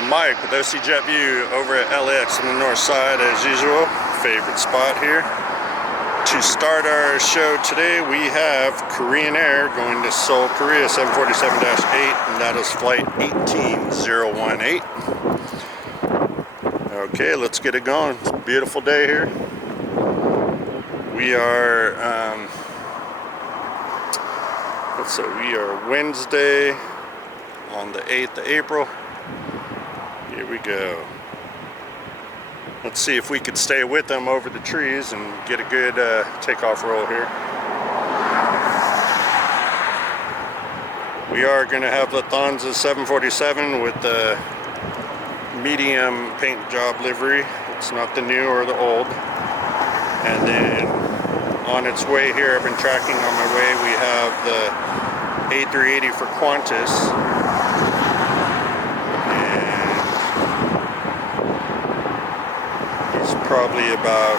Hello, Mike with OC JetBlue over at LAX on the north side as usual. Favorite spot here. To start our show today, we have Korean Air going to Seoul, Korea, 747-8, and that is flight 18018. Okay, let's get it going. It's a beautiful day here. We are, we are Wednesday on the 8th of April. Here we go. Let's see if we could stay with them over the trees and get a good takeoff roll here. We are going to have Lufthansa 747 with the medium paint job livery. It's not the new or the old. And then on its way here, I've been tracking on my way, we have the A380 for Qantas. Probably about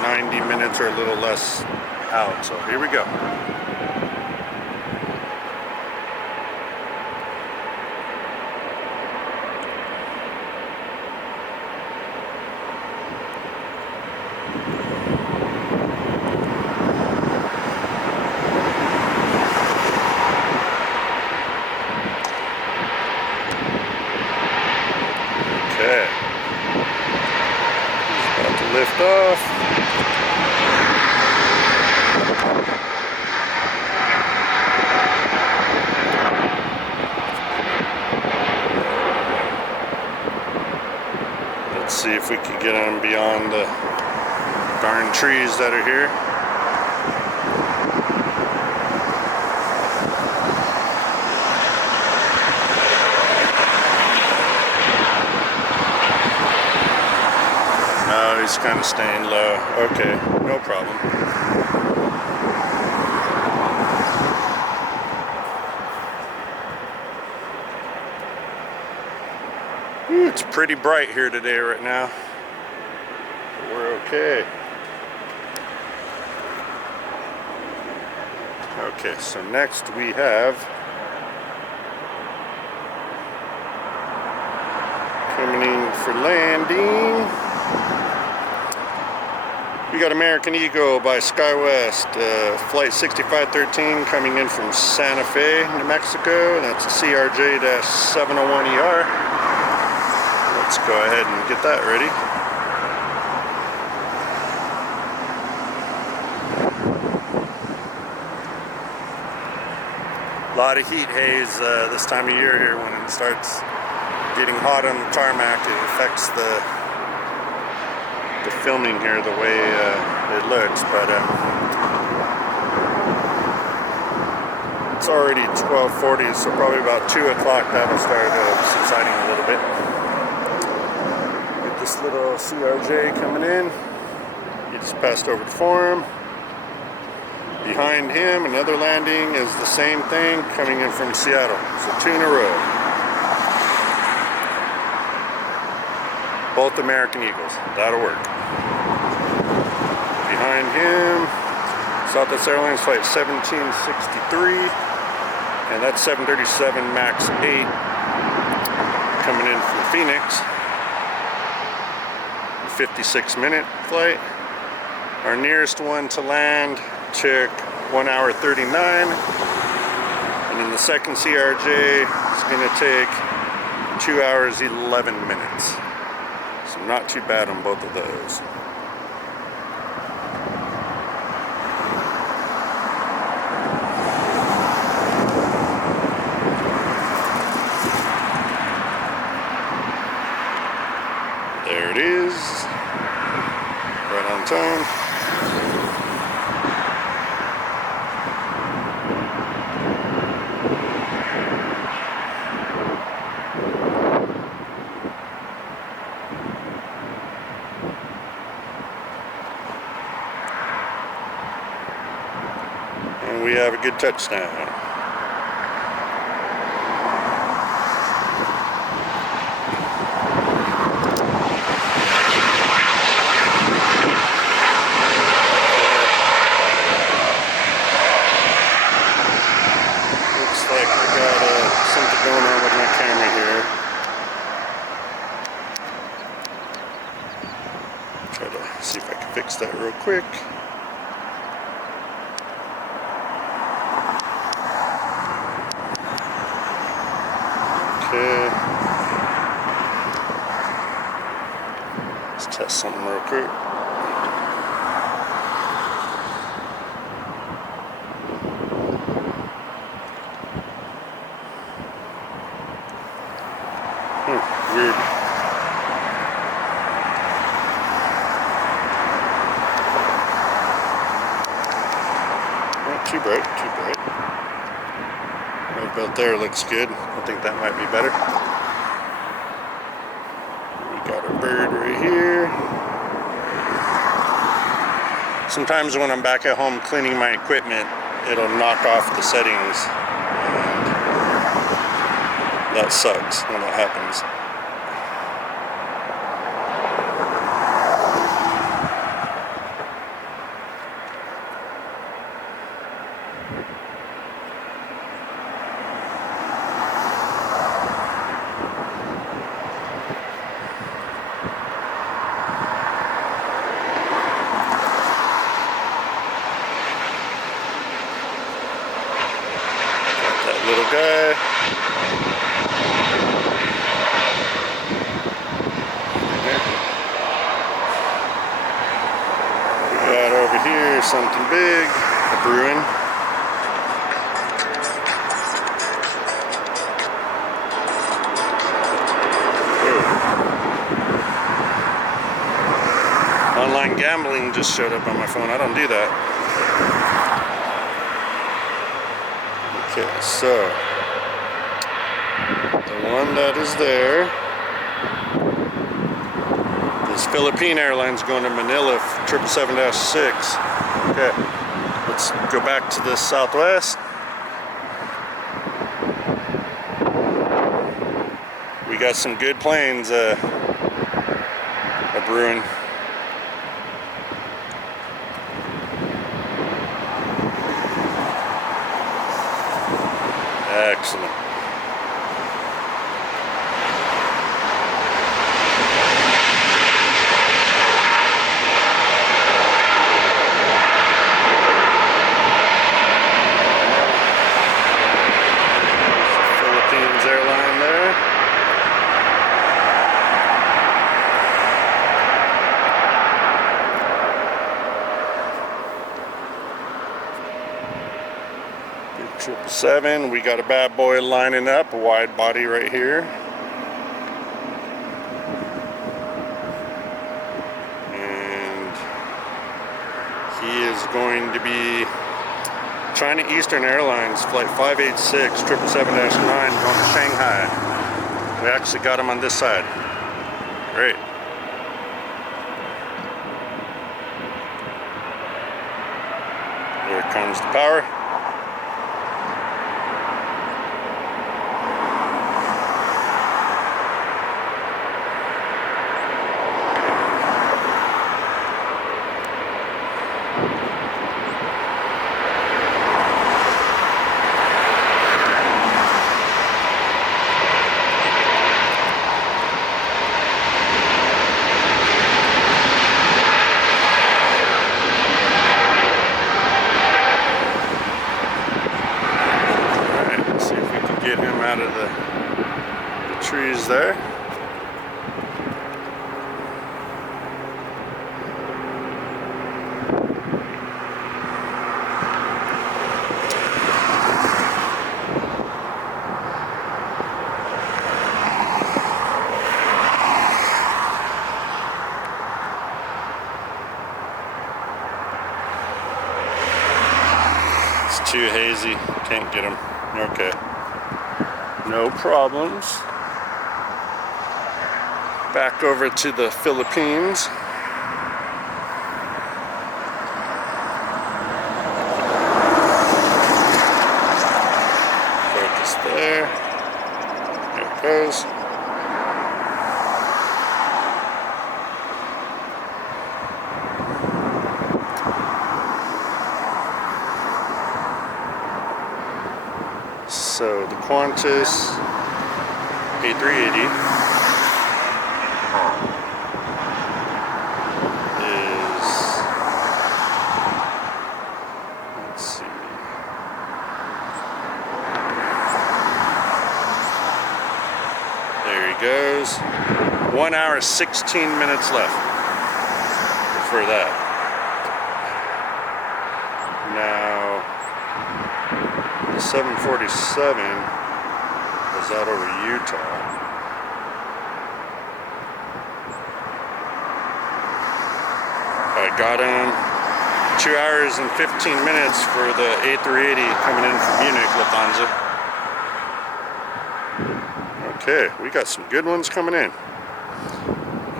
90 minutes or a little less out. So here we go. Okay. Lift off. Let's see if we can get on beyond the darn trees that are here. He's kind of staying low. Okay, no problem. Ooh, it's pretty bright here today right now. But we're okay. Okay, so next we have coming in for landing. We got American Eagle by SkyWest, flight 6513 coming in from Santa Fe, New Mexico. That's a CRJ-701ER. Let's go ahead and get that ready. A lot of heat haze this time of year here. When it starts getting hot on the tarmac, it affects the filming here the way it looks, but it's already 12:40, so probably about 2 o'clock that'll start subsiding a little bit. Get this little CRJ coming in. He just passed over the forum. Behind him, another landing is the same thing coming in from Seattle. So 2 in a row. Both American Eagles. That'll work. Behind him, Southwest Airlines flight 1763, and that's 737 MAX 8 coming in from Phoenix. 56-minute flight. Our nearest one to land took 1 hour 39, and then the second CRJ is going to take 2 hours 11 minutes. So not too bad on both of those. There it is. Right on time. And we have a good touchdown. test that real quick. Okay. Let's test something real quick. Weird. Not too bright, too bright. Right about there looks good. I think that might be better. We got a bird right here. Sometimes when I'm back at home cleaning my equipment, it'll knock off the settings. That sucks when that happens. Got that little guy. Got over here something big, a Bruin. Whoa. Online gambling just showed up on my phone. I don't do that. Okay, so the one that is there. Philippine Airlines going to Manila, 777-6. Okay, let's go back to the Southwest. We got some good planes. A Bruin. Excellent. Airline there. Big 777. We got a bad boy lining up, a wide body right here. And he is going to be China Eastern Airlines flight 586 777-9 going to Shanghai. We actually got him on this side. Great. There comes the power. Get him out of the trees there. It's too hazy, can't get him. Okay. No problems. Back over to the Philippines. Focus there. There it goes. So the Qantas A380 is goes. 1 hour, 16 minutes left for that. Now, the 747 is out over Utah. I got him 2 hours and 15 minutes for the A380 coming in from Munich, Lufthansa. Okay, we got some good ones coming in.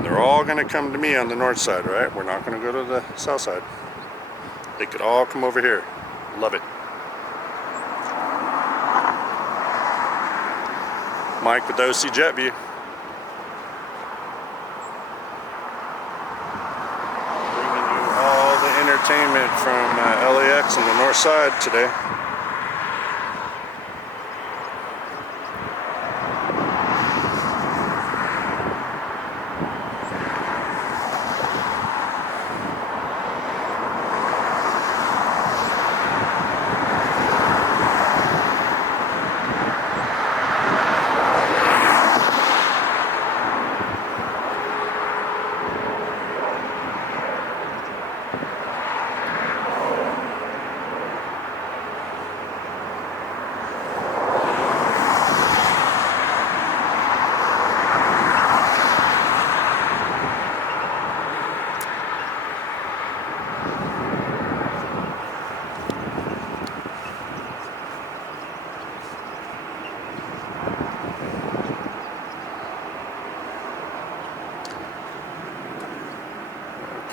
They're all going to come to me on the north side, right? We're not going to go to the south side. They could all come over here. Love it. Mike with OC Jet View. Bringing you all the entertainment from LAX on the north side today.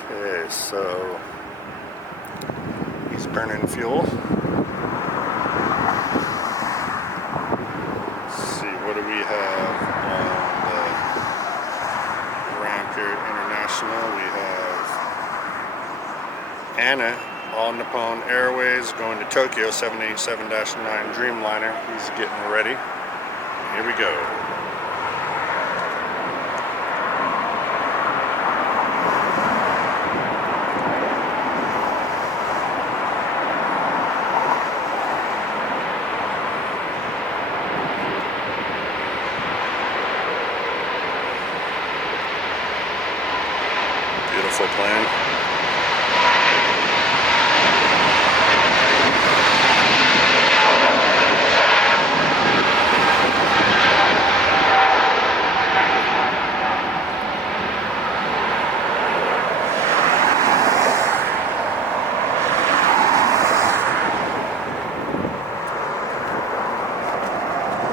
Okay, so he's burning fuel. Let's see, what do we have on the ramp here at International? We have Anna, All Nippon Airways, going to Tokyo, 787-9 Dreamliner. He's getting ready. Here we go. Beautiful plane.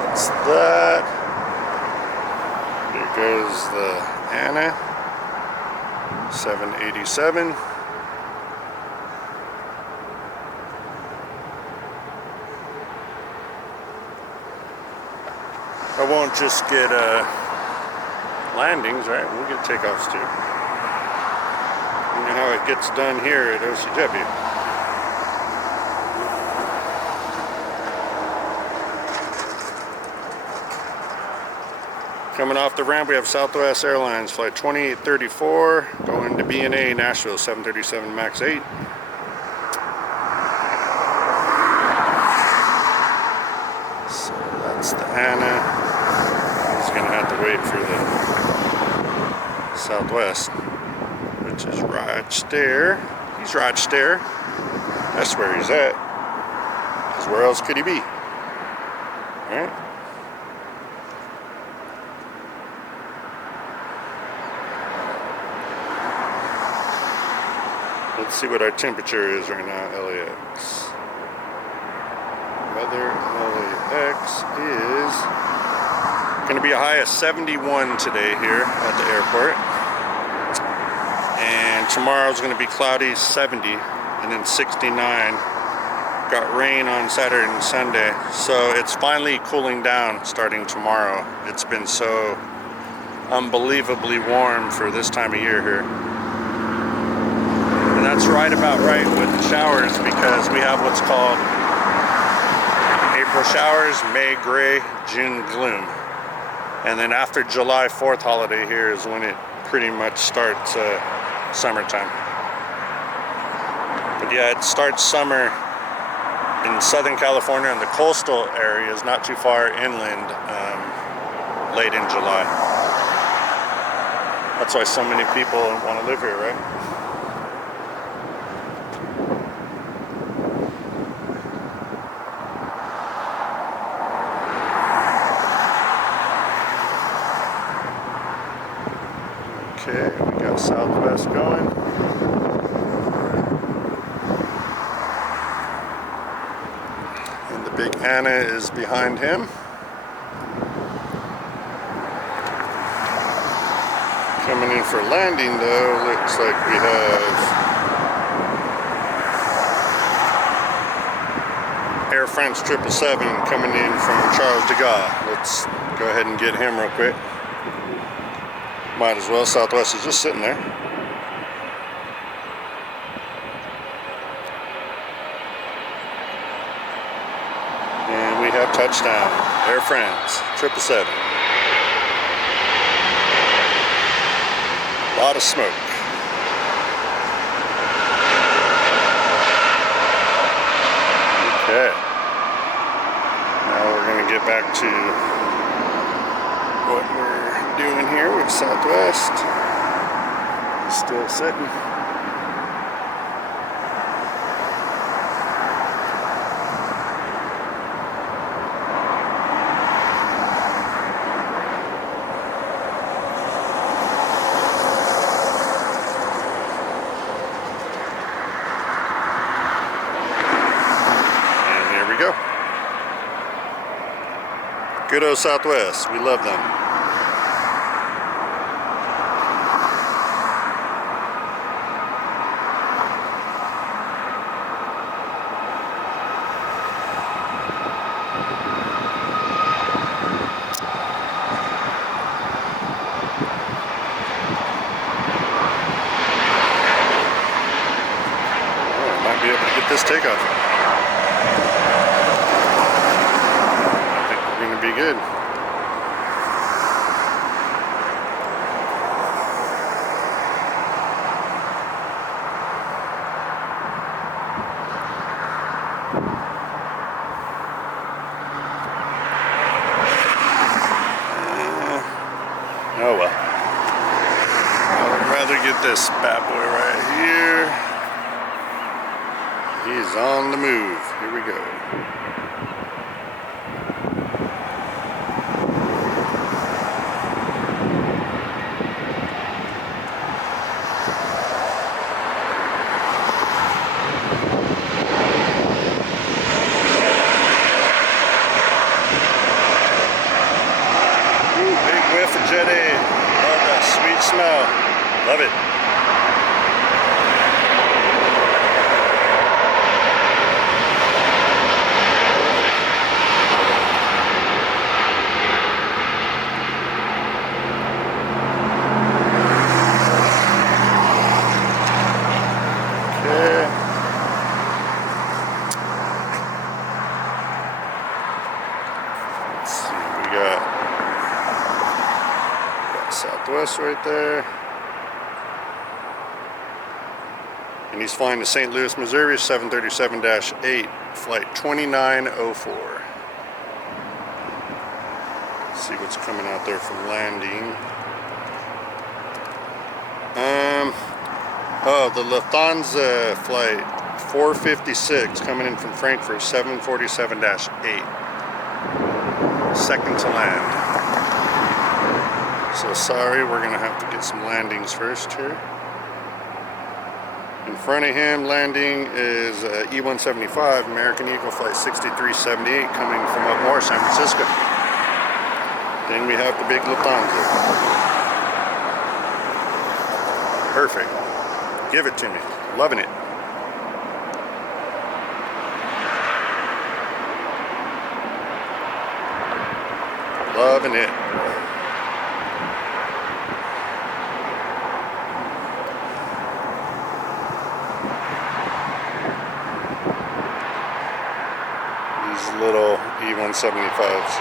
That's that. Here goes the Anna. 787. I won't just get landings, right? We'll get takeoffs too. You know how it gets done here at OC Jet View. Coming off the ramp, we have Southwest Airlines flight 2834 going to B&A Nashville, 737 MAX 8. So that's the Anna. He's going to have to wait for the Southwest, which is right there. He's right there. That's where he's at. Because where else could he be? All right. Let's see what our temperature is right now, LAX. Weather LAX is going to be a high of 71 today here at the airport. And tomorrow's going to be cloudy, 70, and then 69. Got rain on Saturday and Sunday. So it's finally cooling down starting tomorrow. It's been so unbelievably warm for this time of year here. And that's right about right with the showers, because we have what's called April showers, May gray, June gloom. And then after July 4th holiday here is when it pretty much starts summertime. But yeah, it starts summer in Southern California and the coastal areas, not too far inland. late in July. That's why so many people want to live here, right? Okay, we got Southwest going. And the big Anna is behind him. Coming in for landing though, looks like we have Air France 777 coming in from Charles de Gaulle. Let's go ahead and get him real quick. Might as well, Southwest is just sitting there. And we have touchdown, Air France 777. A lot of smoke. Okay. Now we're going to get back to what we're doing here with Southwest. Still sitting. Good old Southwest, we love them. Oh, might be able to get this takeoff. Be good. Oh well. I would rather get this bad boy right here. He's on the move. Here we go. Jet A, love that sweet smell, love it. Okay. Let's see, we got Southwest right there, and he's flying to St. Louis, Missouri, 737-8, flight 2904. Let's see what's coming out there for landing. Oh, the Lufthansa flight 456 coming in from Frankfurt, 747-8, second to land. So sorry, we're gonna have to get some landings first here. In front of him landing is E175 American Eagle flight 6378 coming from up north, San Francisco. Then we have the big Lufthansa. Perfect. Give it to me. Loving it. Loving it. Little E175s.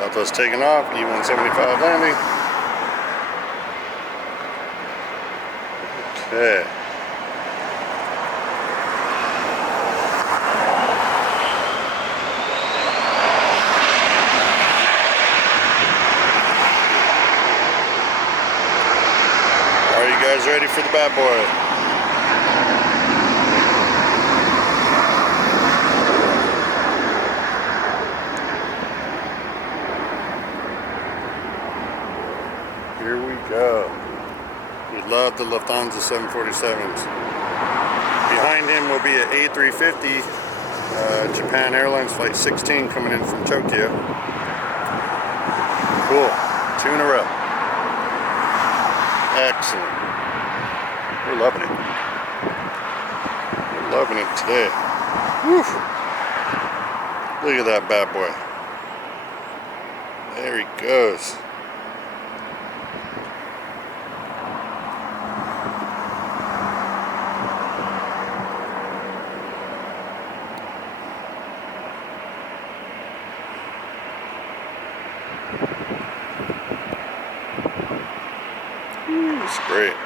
Southwest taking off, E175 landing. Okay. Are you guys ready for the bad boy? Here we go. We love the Lufthansa 747s. Behind him will be an A350, Japan Airlines Flight 16 coming in from Tokyo. Cool. 2 in a row. Excellent. We're loving it. We're loving it today. Woo. Look at that bad boy. There he goes. It's great.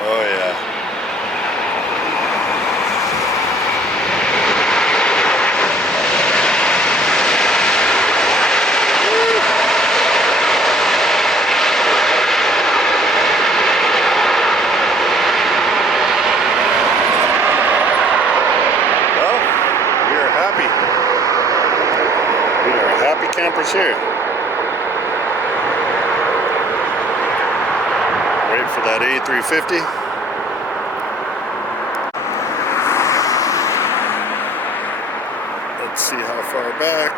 Oh yeah. Campers here. Wait for that A350. Let's see how far back.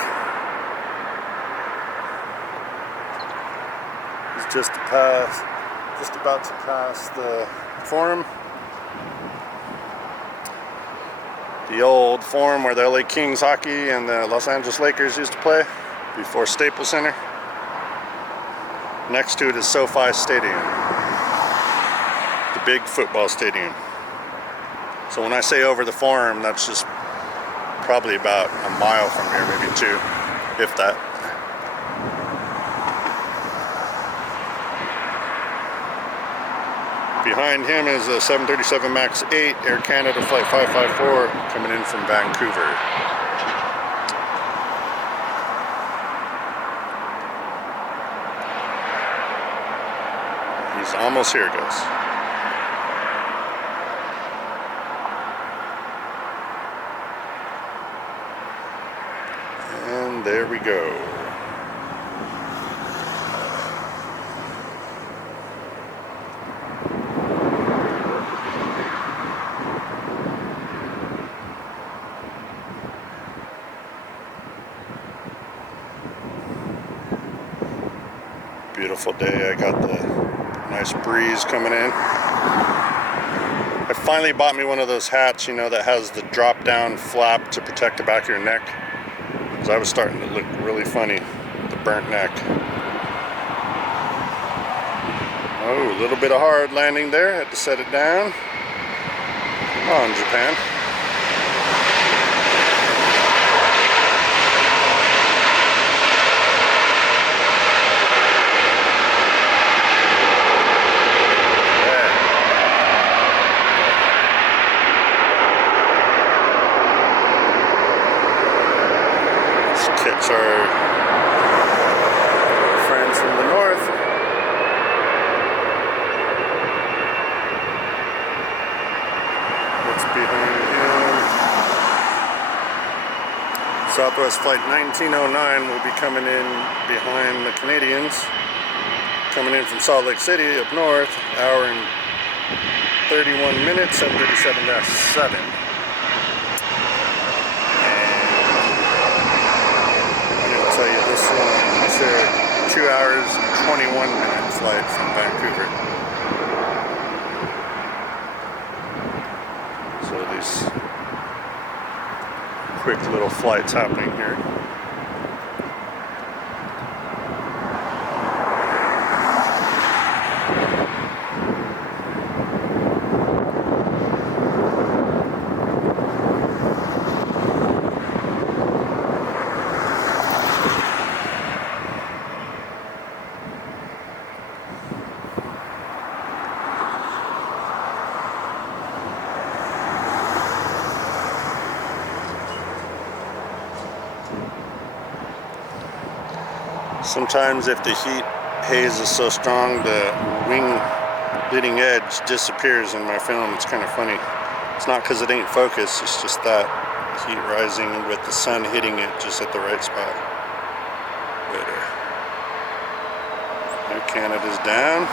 He's just about to pass the Forum. The old Forum where the LA Kings hockey and the Los Angeles Lakers used to play before Staples Center. Next to it is SoFi Stadium, the big football stadium. So when I say over the Forum, that's just probably about a mile from here, maybe 2, if that. Behind him is a 737 MAX 8 Air Canada Flight 554 coming in from Vancouver. He's almost here, guys. And there we go. Beautiful day. I got the nice breeze coming in. I finally bought me one of those hats, you know, that has the drop down flap to protect the back of your neck, because I was starting to look really funny with the burnt neck. Oh, a little bit of hard landing there. Had to set it down. Come on, Japan. Catch our friends from the north. What's behind him? Southwest Flight 1909 will be coming in behind the Canadians. Coming in from Salt Lake City up north, hour and 31 minutes, 737-7. This one's a 2 hours and 21 minute flight from Vancouver. So these quick little flights happening here. Sometimes if the heat haze is so strong, the wing leading edge disappears in my film. It's kind of funny. It's not because it ain't focused, it's just that heat rising with the sun hitting it just at the right spot. But Air Canada's down.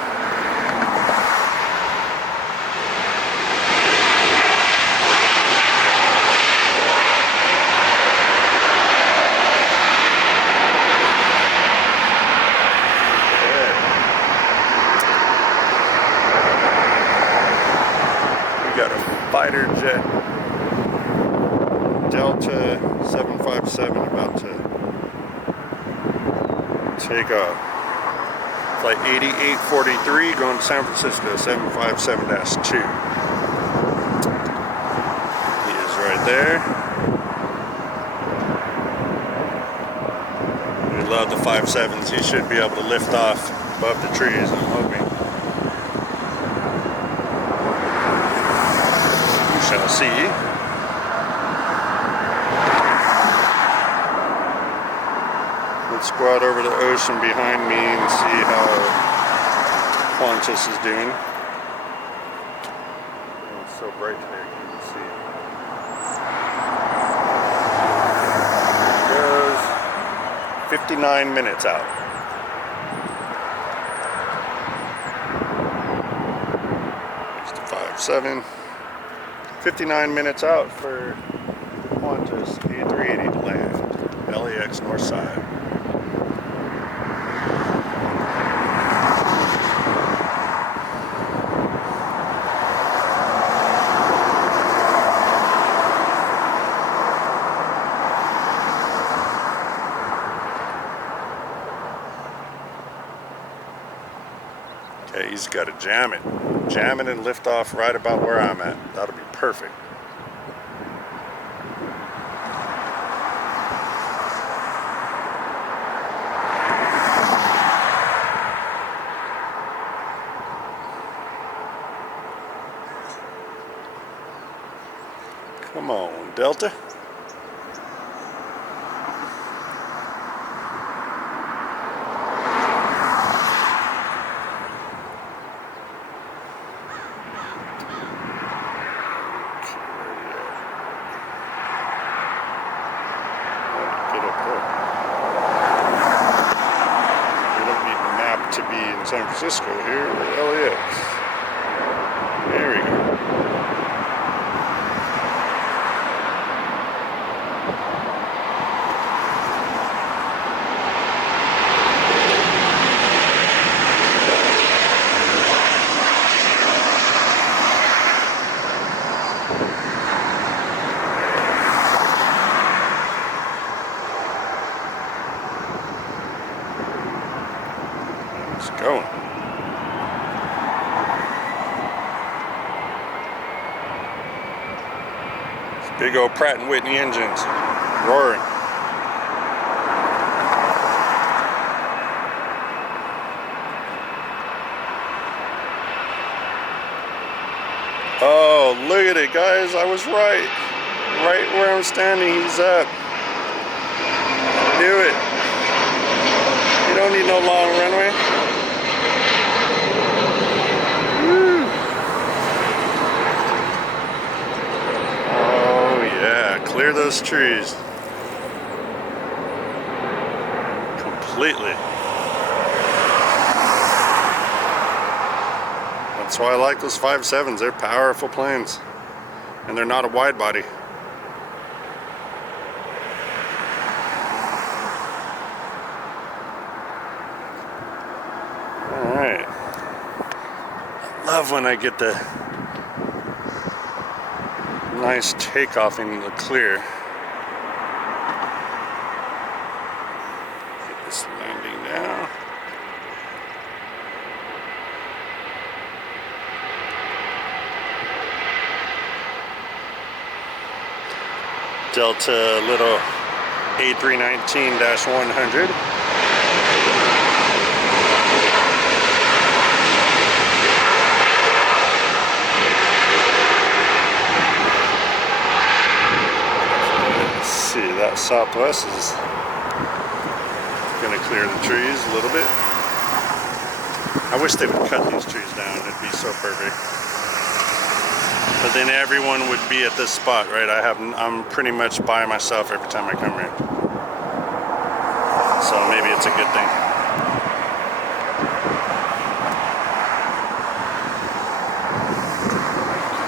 Fighter jet Delta 757 about to take off. Flight 8843 going to San Francisco, 757-2. He is right there. We love the 57s. He should be able to lift off above the trees, I'm hoping. Shall see. Let's go out over the ocean behind me and see how Qantas is doing. Oh, it's so bright today, you can see. It goes 59 minutes out. There's the 57. 59 minutes out for the Qantas A380 to land. LAX north side. Okay, he's got to jam it. Jam it and lift off right about where I'm at. That'll be perfect. Come on, Delta. San Francisco here, or LAX. There we go. Going. It's big old Pratt & Whitney engines roaring. Oh, look at it, guys. I was right. Right where I'm standing, he's up. I knew it. You don't need no long runway. Clear those trees completely. That's why I like those 57s. They're powerful planes, and they're not a wide body. All right. I love when I get the nice takeoff in the clear. Get this landing now. Delta little A319-100. That Southwest is going to clear the trees a little bit. I wish they would cut these trees down. It'd be so perfect. But then everyone would be at this spot, right? I'm pretty much by myself every time I come here. So maybe it's a good thing.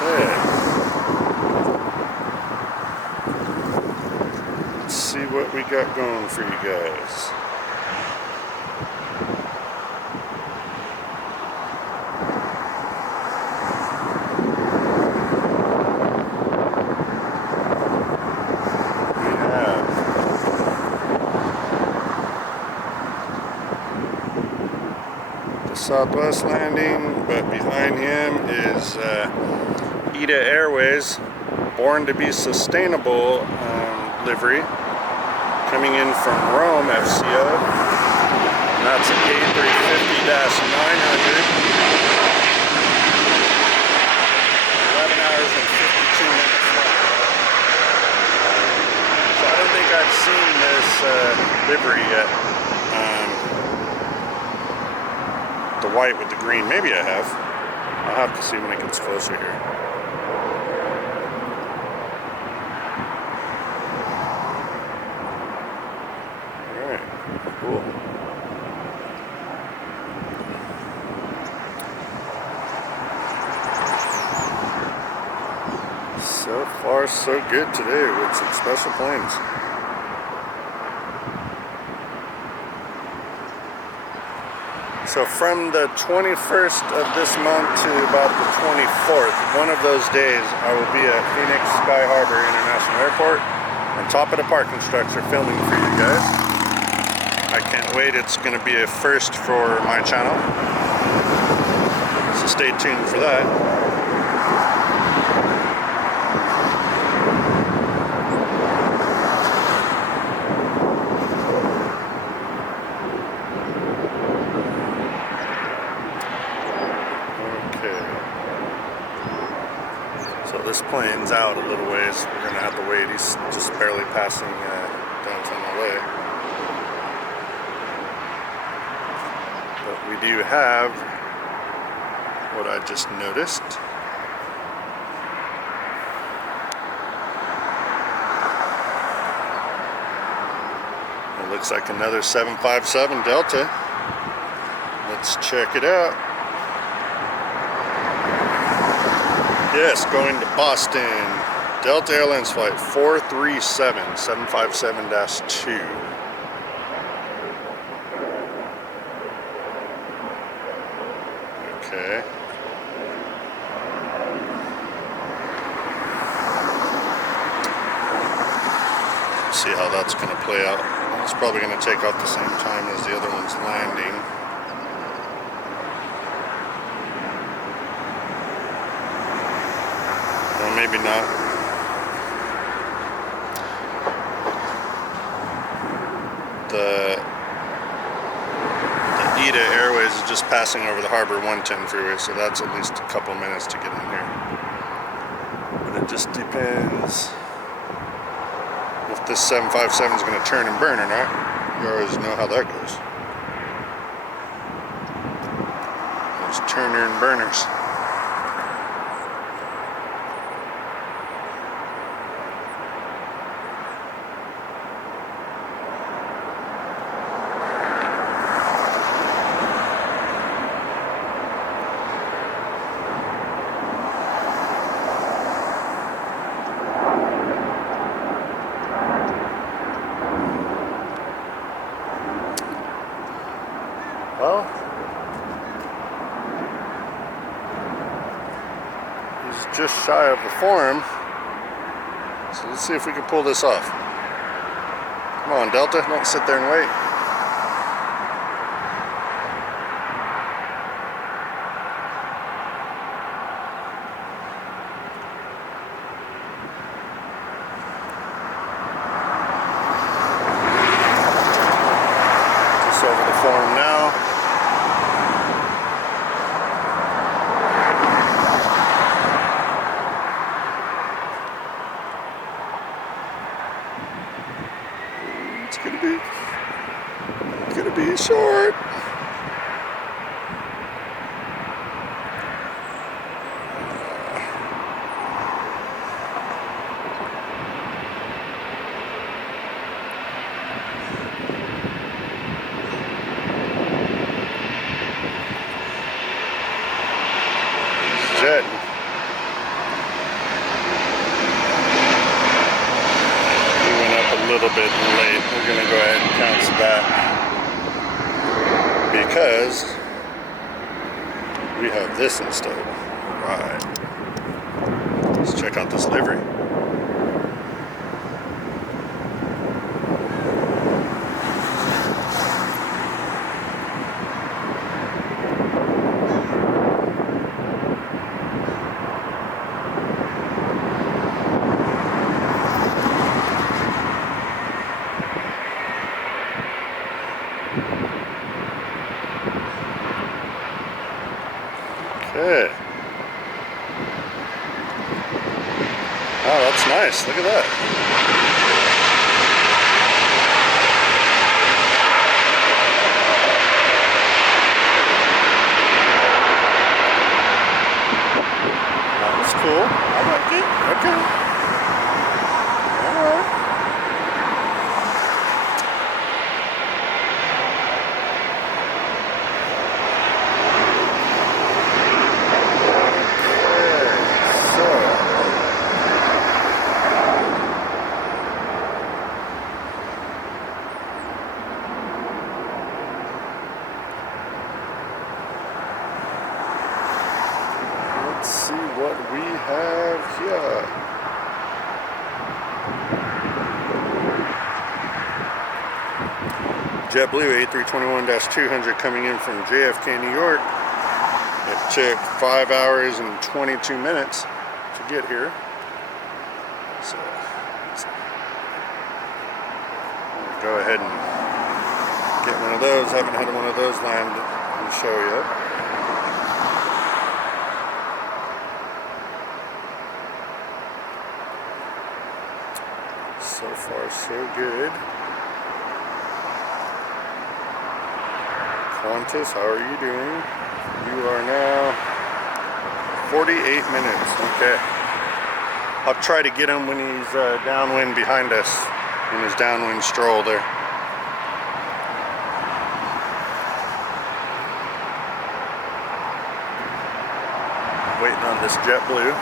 Okay. Let's see what we got going for you guys. Southwest landing, but behind him is AIDA Airways, born to be sustainable livery, coming in from Rome FCO, and that's an A350-900, 11 hours and 52 minutes flight. So I don't think I've seen this livery yet. The white with the green, maybe I have. I'll have to see when it gets closer here. Alright, cool. So far so good today with some special planes. So from the 21st of this month to about the 24th, one of those days, I will be at Phoenix Sky Harbor International Airport on top of the parking structure filming for you guys. I can't wait. It's going to be a first for my channel. So stay tuned for that. This plane's out a little ways. We're gonna have to wait. He's just barely passing downtown LA. But we do have what I just noticed. It looks like another 757 Delta. Let's check it out. Yes, going to Boston. Delta Airlines flight 437, 757-2. Okay. Let's see how that's going to play out. It's probably going to take off the same time as the other one's landing. Maybe not. The AIDA Airways is just passing over the Harbor 110 freeway, so that's at least a couple minutes to get in here. But it just depends if this 757 is going to turn and burn or not. You always know how that goes. Those turner and burners. Well, he's just shy of the form, so let's see if we can pull this off. Come on, Delta, don't sit there and wait. Just over the form now. It's gonna for it. Jet. We went up a little bit late. We're going to go ahead and cancel that because we have this instead. Right. Let's check out this livery. Okay. Oh, that's nice. Look at that. That was cool. I like it. Okay. All right. Let's see what we have here. JetBlue A321-200 coming in from JFK, New York. It took 5 hours and 22 minutes to get here. So we'll go ahead and get one of those. Haven't had one of those land in the show yet. So far, so good. Qantas, how are you doing? You are now 48 minutes. Okay. I'll try to get him when he's downwind behind us in his downwind stroll there. Waiting on this JetBlue.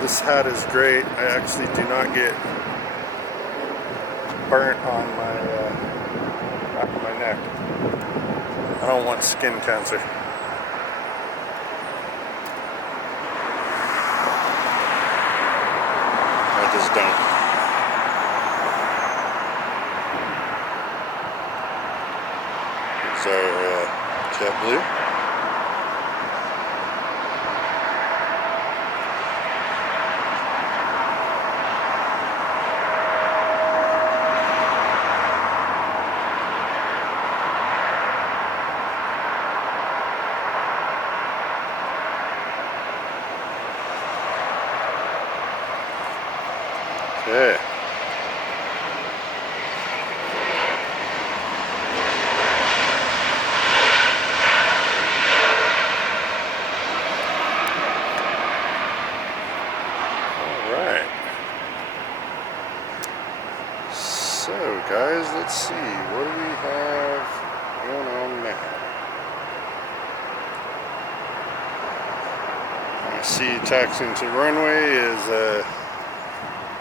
This hat is great. I actually do not get burnt on my back of my neck. I don't want skin cancer. I just don't. It's our JetBlue. Okay. All right. So, guys, let's see. What do we have going on now? I see taxiing to the runway is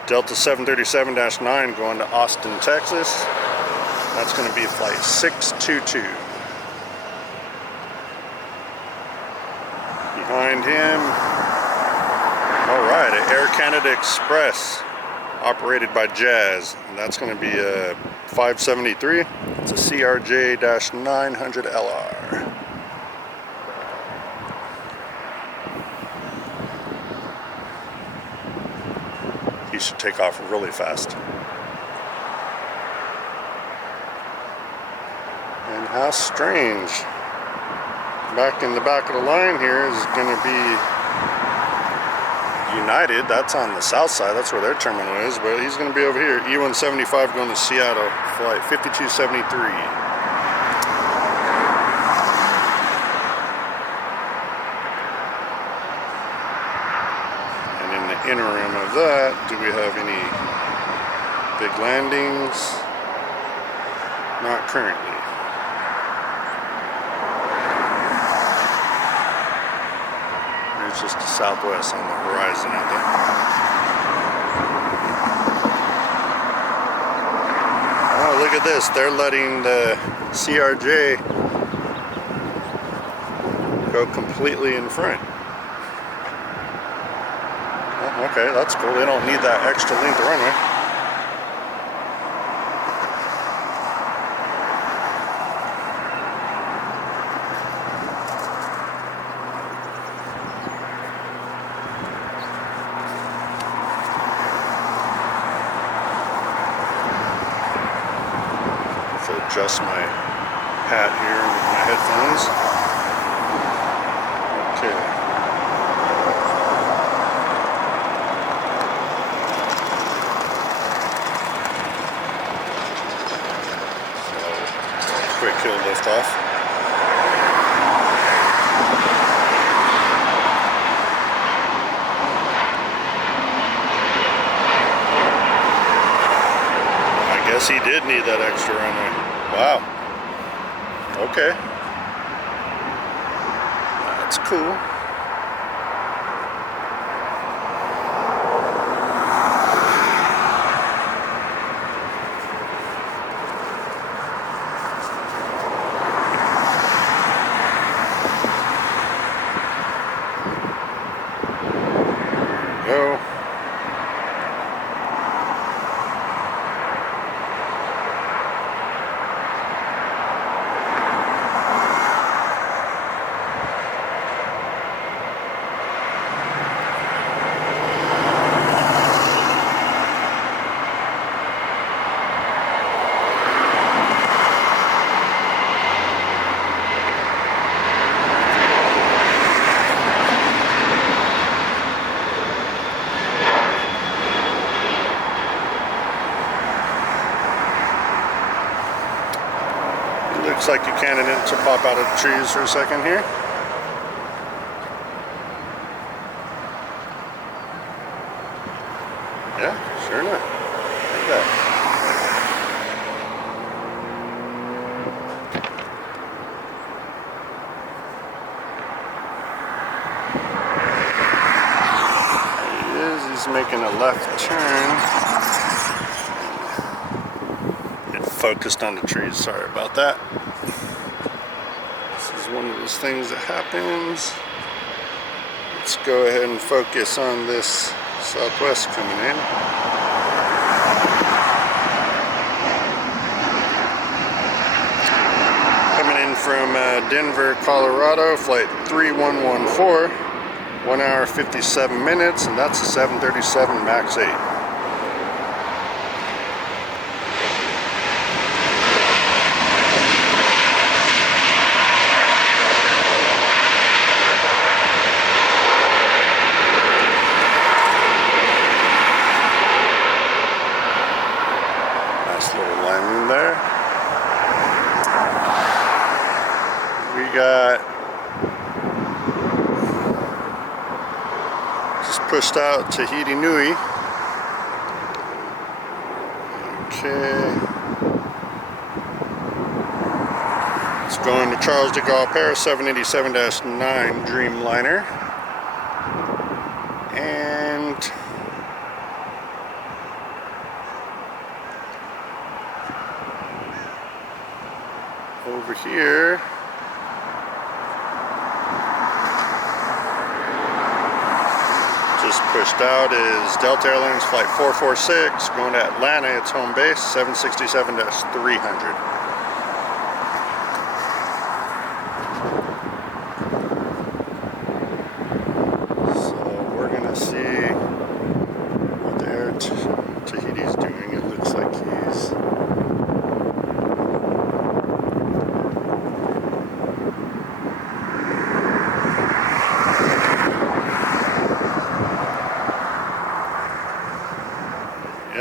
Delta 737-9 going to Austin, Texas. That's going to be flight 622. Behind him, all right, an Air Canada Express operated by Jazz. And that's going to be a 573. It's a CRJ-900LR. He should take off really fast. And how strange. Back in the back of the line here is going to be United. That's on the south side. That's where their terminal is. But he's going to be over here. E175 going to Seattle. Flight 5273. And in the interim of that, do we have any big landings? Not currently. There's just a Southwest on the horizon out there. Oh, look at this. They're letting the CRJ go completely in front. Oh, okay, that's cool. They don't need that extra length of runway. Adjust my hat here with my headphones. Okay. So, quick hill lift off. I guess he did need that extra runway. Wow. Okay. That's cool. Go. Looks like a candidate to pop out of the trees for a second here. Yeah, sure enough. Look at that. There he is. He's making a left turn. Focused on the trees, sorry about that. This is one of those things that happens. Let's go ahead and focus on this Southwest coming in. Coming in from Denver, Colorado, flight 3114, 1 hour 57 minutes, and that's a 737 MAX 8. Just pushed out Tahiti Nui. Okay. It's going to Charles de Gaulle Paris 787-9 Dreamliner. And over here just pushed out is Delta Airlines flight 446 going to Atlanta, its home base, 767-300. So we're gonna see what the Air Tahiti's doing. It looks like he's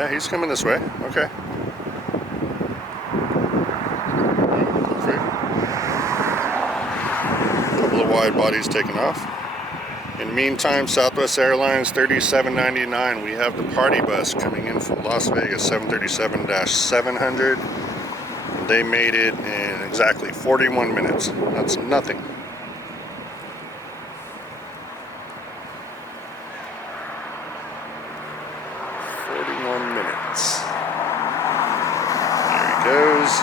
Yeah, he's coming this way. Okay. Perfect. A couple of wide bodies taking off. In the meantime, Southwest Airlines 3799. We have the party bus coming in from Las Vegas, 737-700. They made it in exactly 41 minutes. That's nothing. There he goes.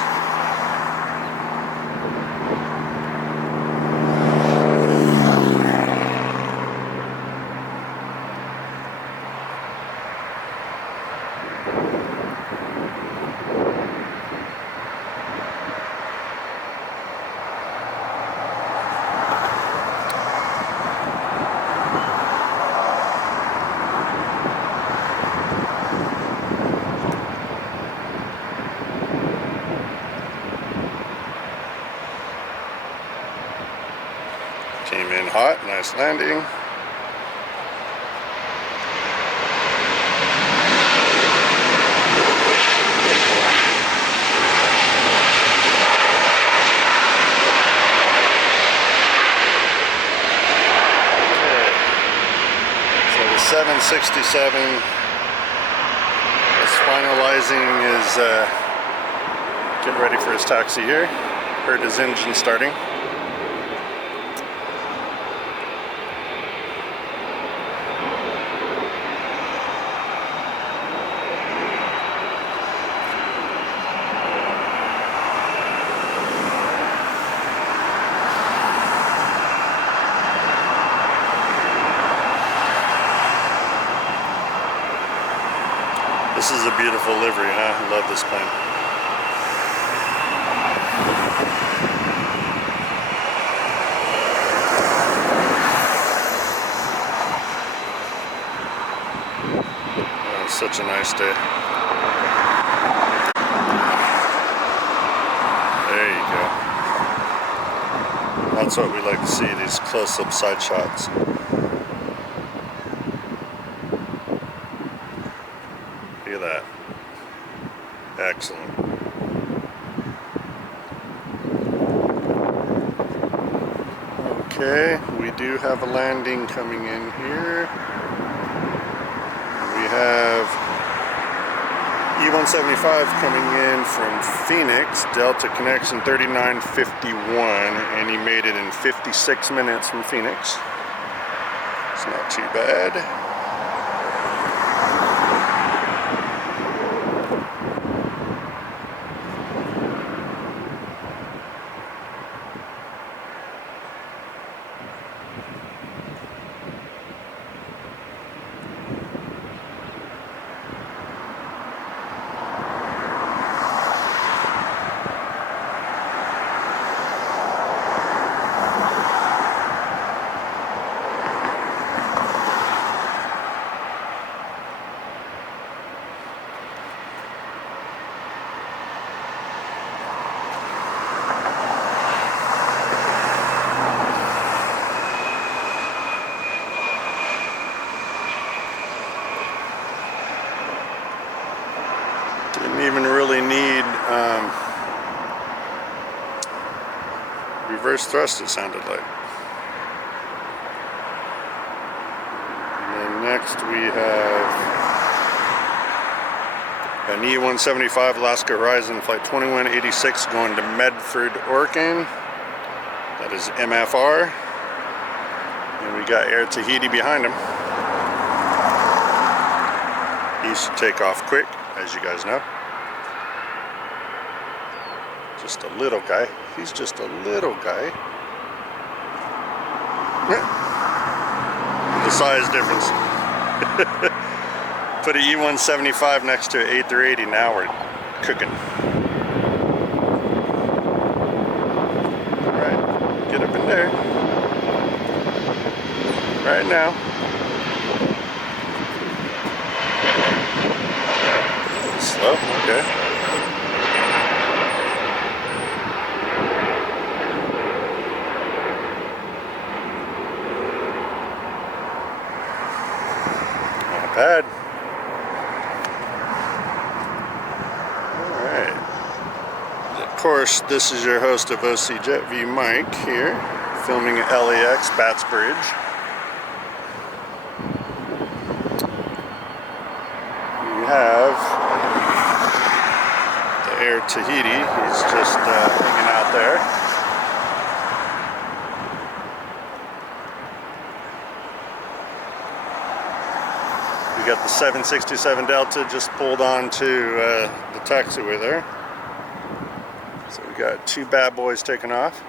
Came in hot, nice landing. Okay. So the 767 is finalizing his, getting ready for his taxi here. Heard his engine starting. This is a beautiful livery, huh? I love this plane. Oh, it's such a nice day. There you go. That's what we like to see, these close-up side shots. Look at that. Excellent. Okay, we do have a landing coming in here. We have E175 coming in from Phoenix, Delta connection 3951, and he made it in 56 minutes from Phoenix. It's not too bad. Didn't even really need reverse thrust, it sounded like. And then next we have an E175 Alaska Horizon flight 2186 going to Medford, Oregon. That is MFR. And we got Air Tahiti behind him. He should take off quick, as you guys know. Just a little guy. He's just a little guy. The size difference. Put an E175 next to an A380, now we're cooking. Alright, get up in there. Right now. Slow, okay. Not bad. course, this is your host of OC Jet View, Mike, here, filming at LAX Bats Bridge. We have the Air Tahiti. He's just hanging out there. We got the 767 Delta just pulled onto the taxiway there. So we got two bad boys taking off.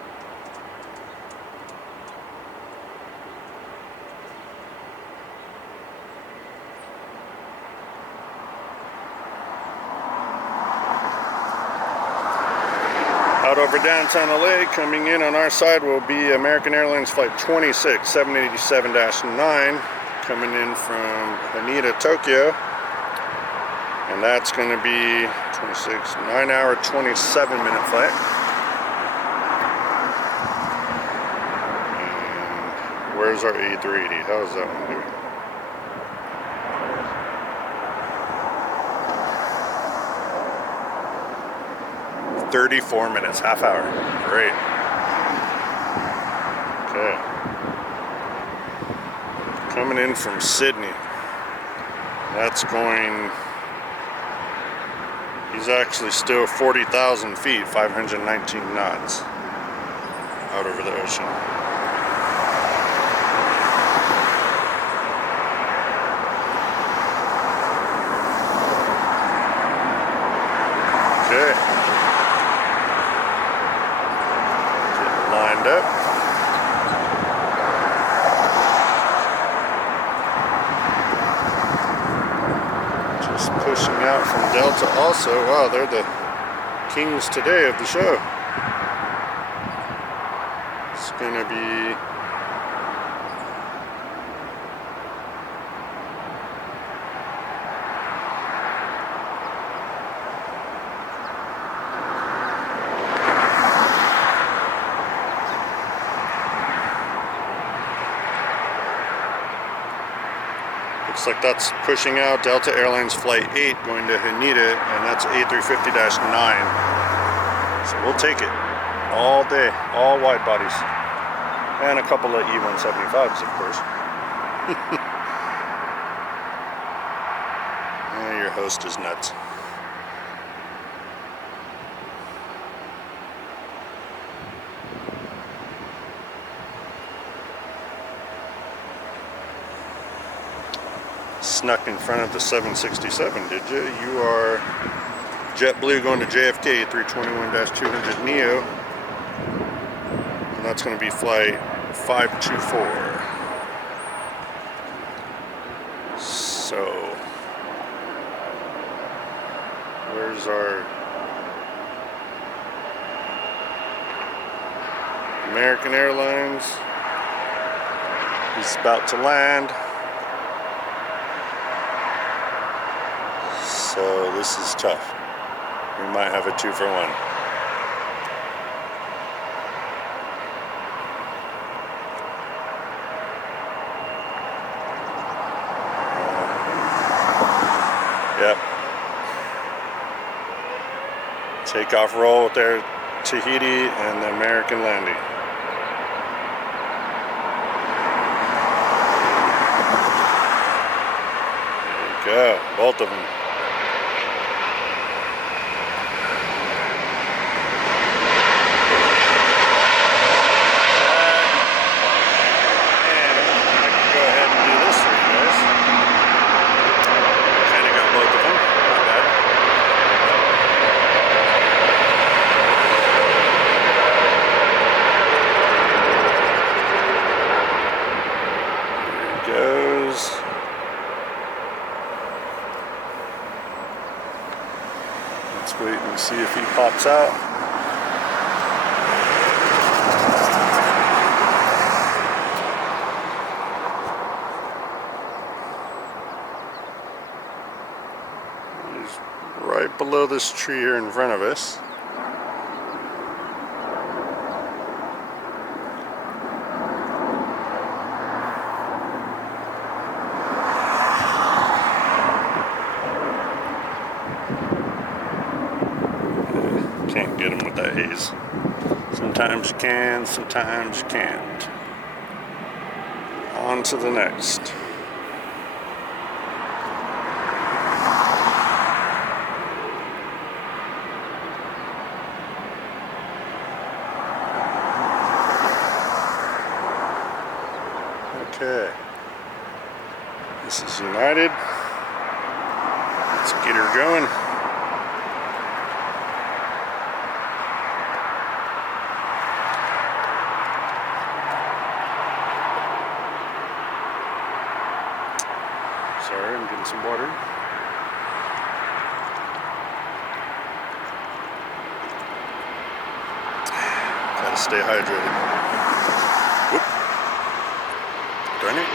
Out over downtown LA, coming in on our side will be American Airlines Flight 26, 787-9, coming in from Haneda, Tokyo. And that's going to be 26, 9-hour, 27-minute flight. And where's our A380? How is that one doing? $34, half hour. Great. Okay. Coming in from Sydney. That's going... He's actually still 40,000 feet, 519 knots out over the ocean. Okay. Getting lined up. Pushing out from Delta also. Wow, they're the kings today of the show. It's gonna be looks like that's pushing out Delta Airlines Flight 8 going to Haneda, and that's A350-9. So we'll take it all day, all wide bodies, and a couple of E175s, of course. Your host is nuts. Snuck in front of the 767, did you? You are JetBlue going to JFK 321-200 Neo, and that's going to be flight 524. So, where's our American Airlines? He's about to land. So this is tough. We might have a 2-for-1. Yep. Takeoff roll with their Tahiti and the American landing. There you go, both of them. Let's wait and see if he pops out. He's right below this tree here in front of us. Can't get him with that delays. Sometimes you can, sometimes you can't. On to the next. Okay. This is United. Let's get her going. Sorry, I'm getting some water. Gotta stay hydrated. Whoop. Darn it.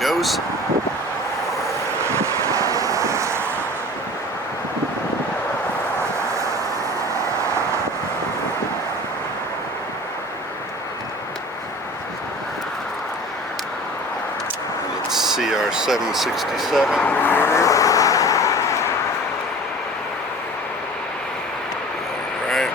Goes. Let's see our 767 here. All right.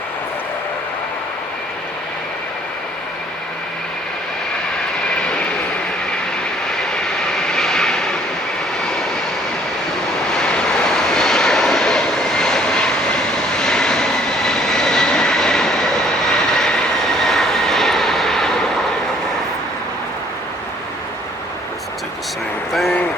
Do the same thing.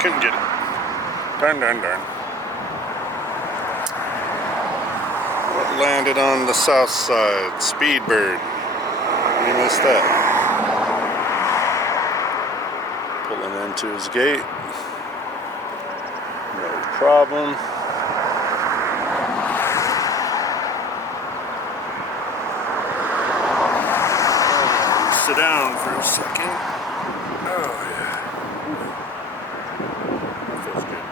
Couldn't get it. Darn. What landed on the south side? Speedbird. You missed that. Pulling into his gate. No problem. Sit down for a second. Oh yeah. That feels good.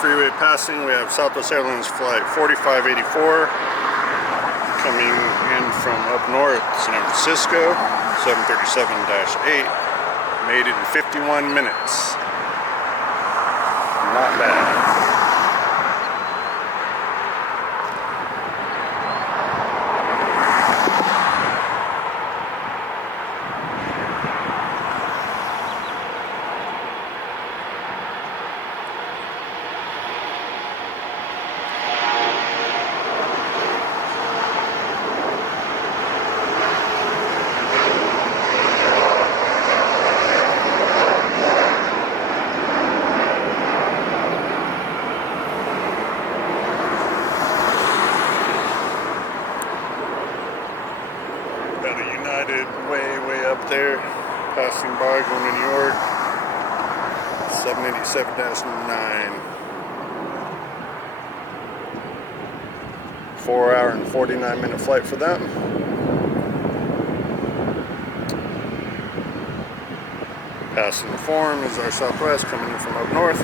Freeway passing, we have Southwest Airlines flight 4584 coming in from up north, San Francisco, 737-8, made it in 51 minutes. Not bad. Way up there, passing by, going to New York, 787-9, 4-hour and 49-minute flight for them. Passing the form is our Southwest coming in from up north.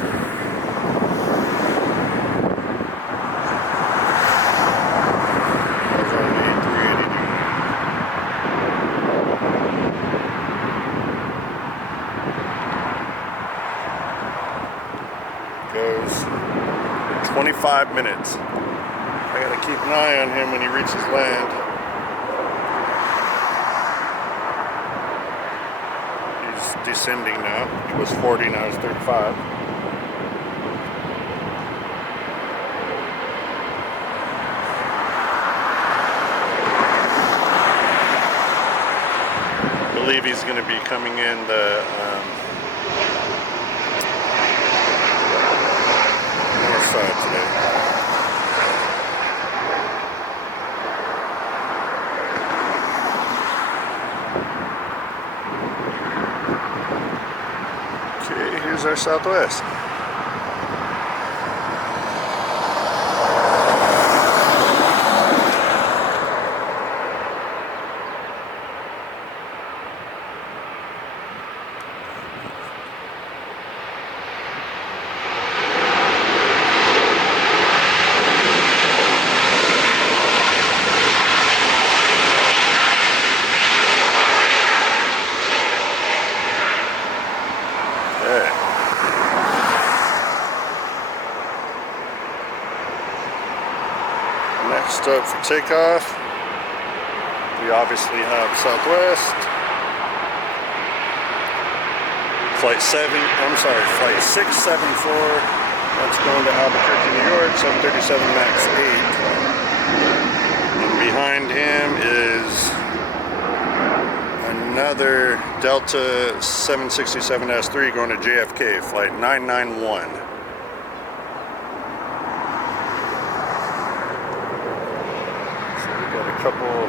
Goes 25 minutes. I gotta keep an eye on him when he reaches land. He's descending now. He was 40, now he's 35. Heavies going to be coming in the north side today. Okay, here's our Southwest. Next up for takeoff, we obviously have Southwest. Flight 674, that's going to Albuquerque, New York, 737 MAX 8. And behind him is another Delta 767-3 going to JFK, flight 991. Couple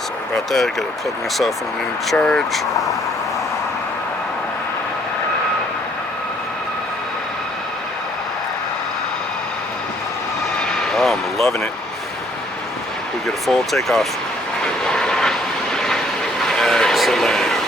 Sorry about that, I gotta plug my cell phone in to charge. Oh, I'm loving it. We get a full takeoff. Excellent.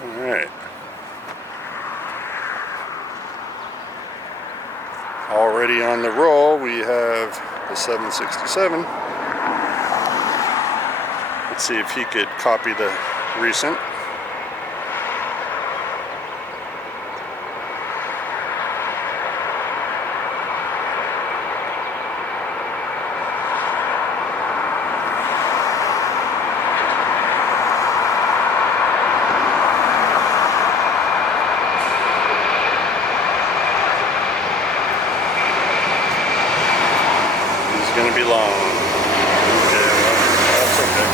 Alright. Already on the roll, we have the 767. Let's see if he could copy the recent. Gonna be long. Okay, well, that's okay.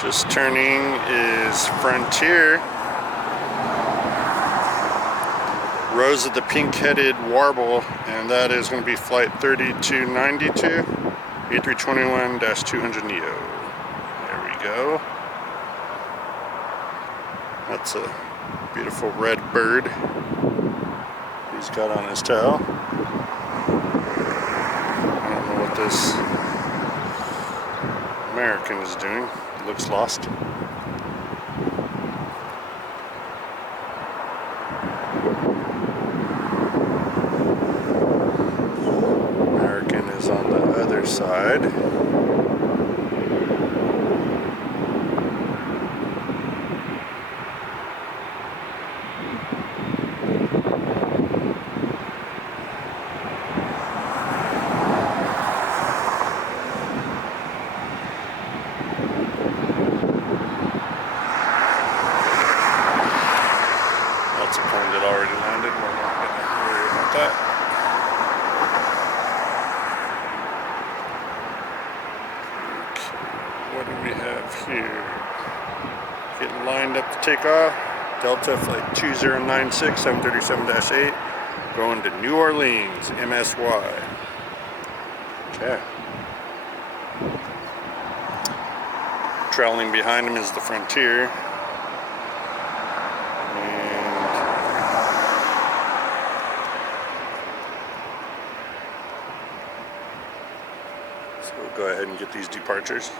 Just turning is Frontier. Rose of the Pink-Headed Warble, and that is going to be flight 3292, A321-200neo. There we go. That's a beautiful red bird he's got on his tail. I don't know what this American is doing. He looks lost. On the other side. That's a plane that already landed. We're not going to worry about that. What do we have here? Getting lined up to take off. Delta flight 2096, 737-8, going to New Orleans, MSY. Okay. Trailing behind him is the Frontier. And so we'll go ahead and get these departures.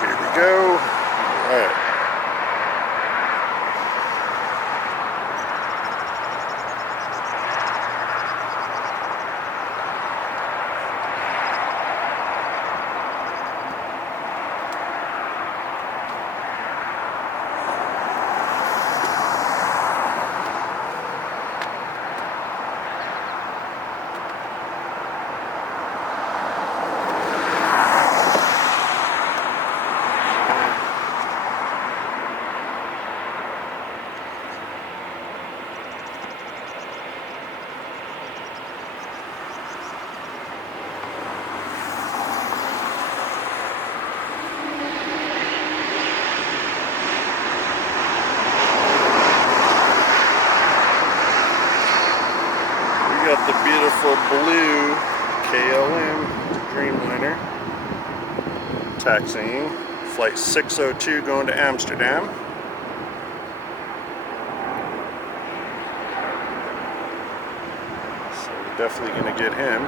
Here we go. All right. Got the beautiful blue KLM Dreamliner taxiing flight 602 going to Amsterdam. So we're definitely going to get him.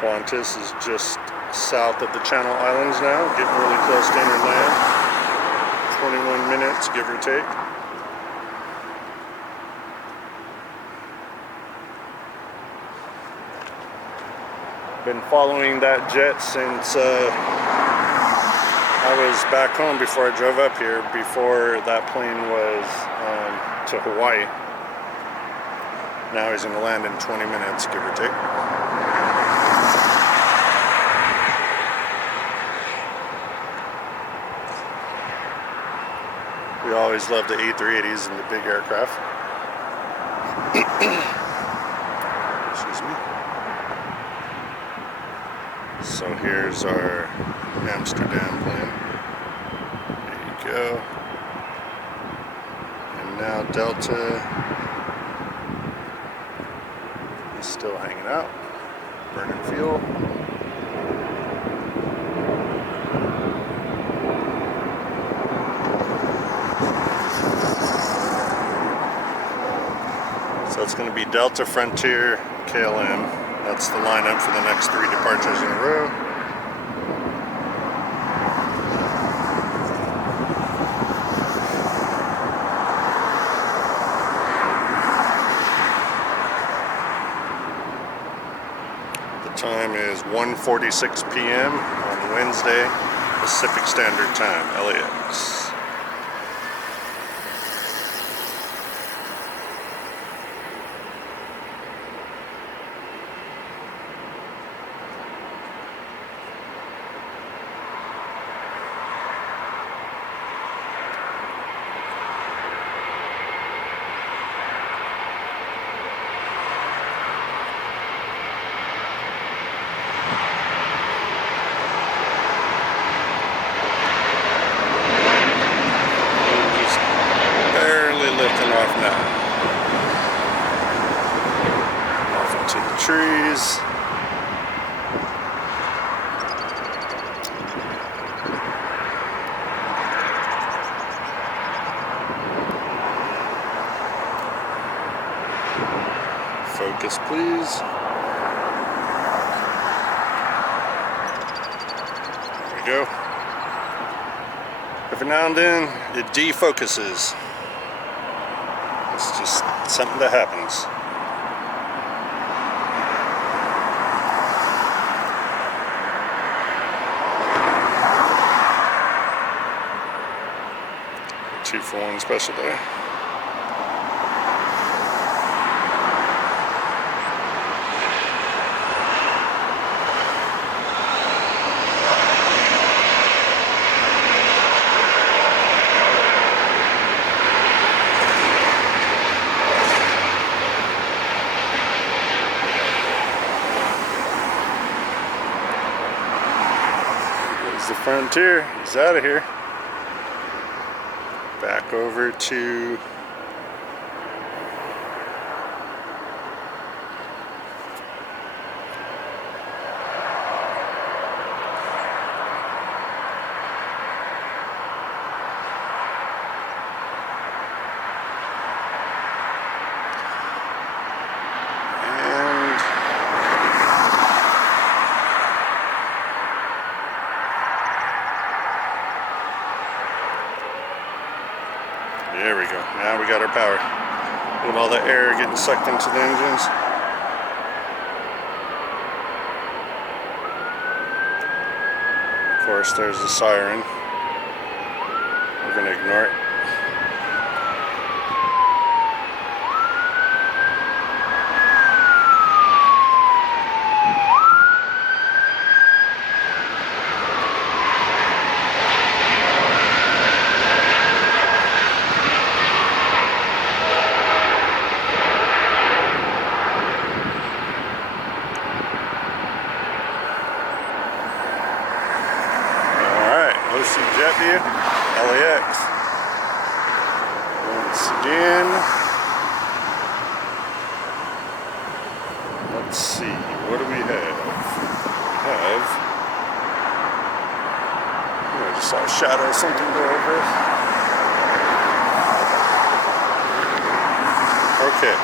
Qantas is just south of the Channel Islands now, getting really close to inner land. 21 minutes, give or take. Been following that jet since I was back home before I drove up here, before that plane was to Hawaii. Now he's going to land in 20 minutes, give or take. We always love the A380s and the big aircraft. Excuse me. So here's our Amsterdam plane. There you go. And now Delta is still hanging out, burning fuel. So it's going to be Delta, Frontier, KLM. That's the lineup for the next 3 departures in a row. The time is 1:46 p.m. on Wednesday, Pacific Standard Time, LAX. Off now. Off into the trees. Focus, please. There we go. Every now and then, it defocuses. It's just something that happens. 2-for-1 special day. The Frontier, he's out of here. Back over to there we go. Now we got our power. Look at all the air getting sucked into the engines. Of course, there's the siren. We're going to ignore it. JetBlue, LAX. Once again, let's see, what do we have? I just saw a shadow of something go over. Okay.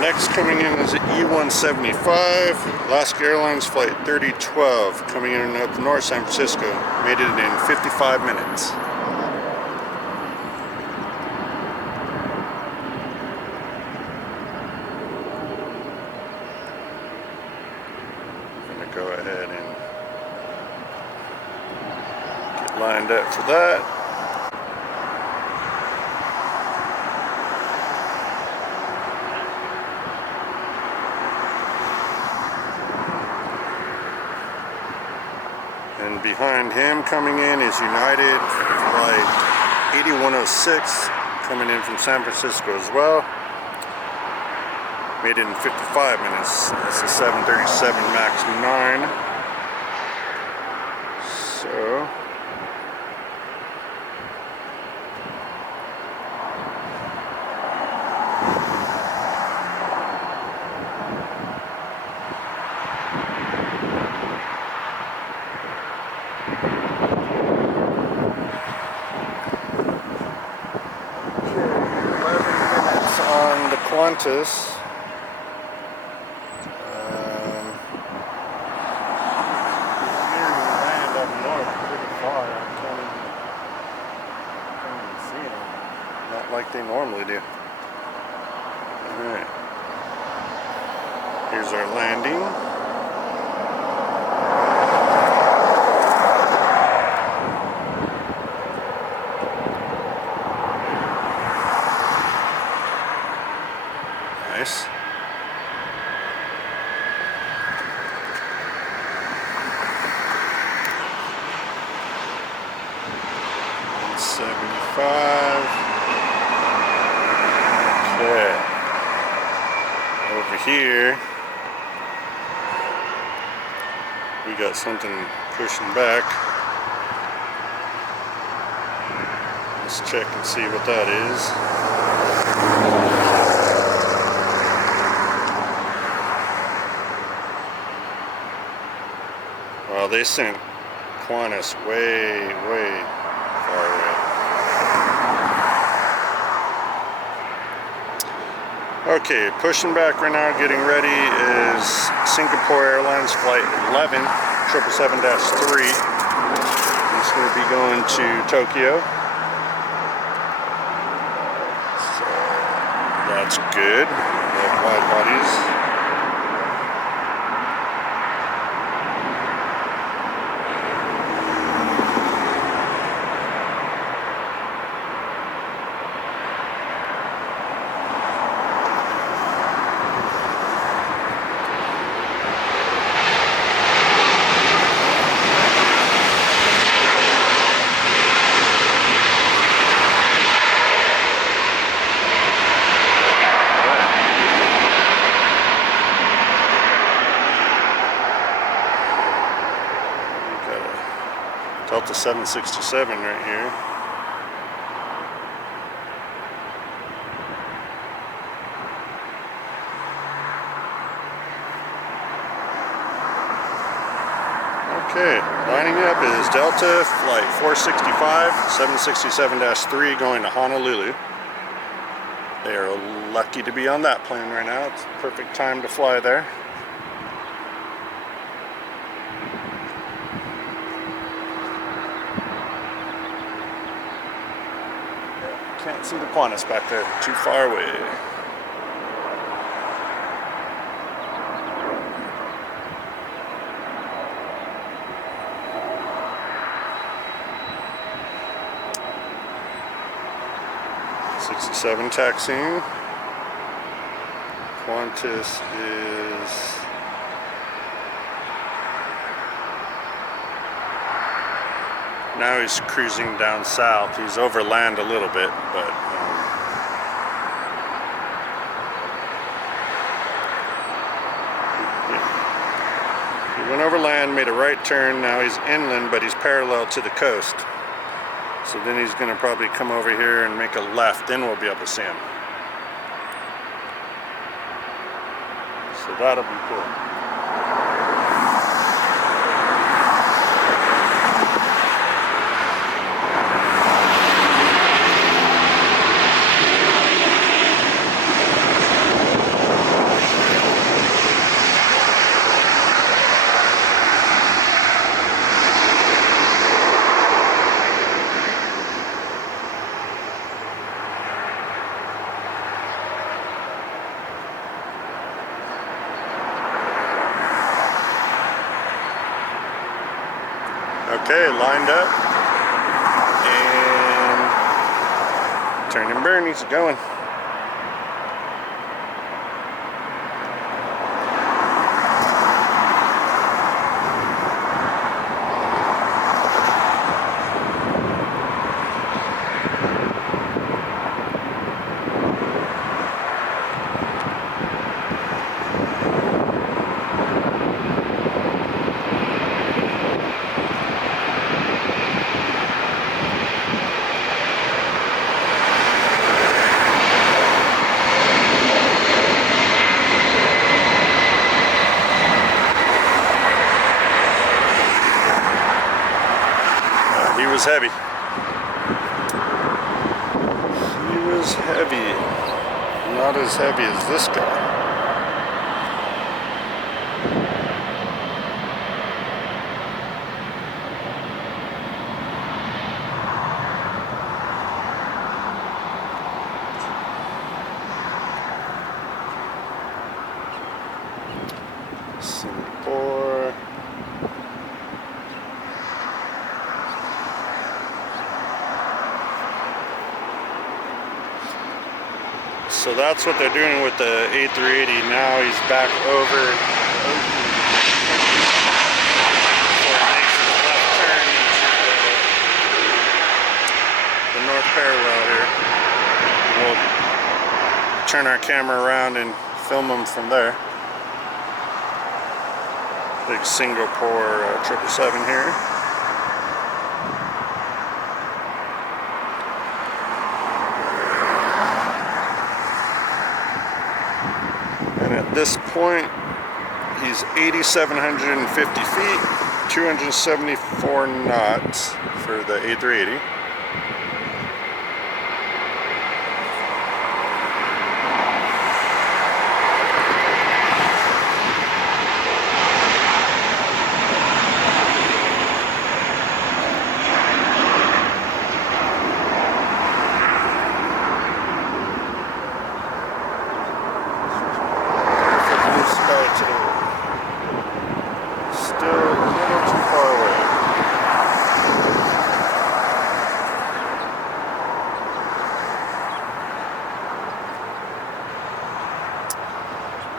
Next coming in is the E175, Alaska Airlines Flight 3012, coming in up north San Francisco. Made it in 55 minutes. I'm going to go ahead and get lined up for that. And behind him coming in is United Flight 8106, coming in from San Francisco as well. Made it in 55 minutes. That's a 737 MAX 9. So Qantas. Land up north pretty far. I can't even see them. Not like they normally do. Alright. Here's our landing. Nice. $175. Okay. Over here, we got something pushing back. Let's check and see what that is. Well, they sent Qantas way far away. Okay, pushing back right now, getting ready is Singapore Airlines Flight 11, 777-3. It's going to be going to Tokyo. So, that's good. We have wide bodies. Delta 767 right here. Okay, lining up is Delta Flight 465, 767-3 going to Honolulu. They are lucky to be on that plane right now. It's the perfect time to fly there. Can't see the Qantas back there, too far away. '67 taxiing. Qantas is now he's cruising down south. He's over land a little bit, but he went over land, made a right turn. Now he's inland, but he's parallel to the coast. So then he's going to probably come over here and make a left. Then we'll be able to see him. So that'll be cool. Okay, lined up, and turn and burn, he's going. He was heavy. He was heavy. Not as heavy as this guy. Singapore. So that's what they're doing with the A380. Now he's back over the ocean before he makes his left turn into the north parallel here. We'll turn our camera around and film him from there. Big Singapore 777 here. And at this point, he's 8,750 feet, 274 knots for the A380.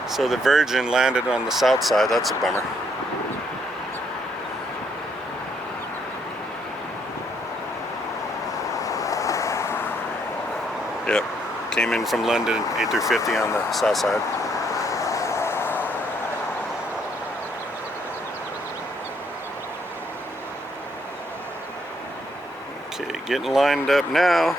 So the Virgin landed on the south side. That's a bummer. Yep, came in from London, A350 on the south side. Okay, getting lined up now.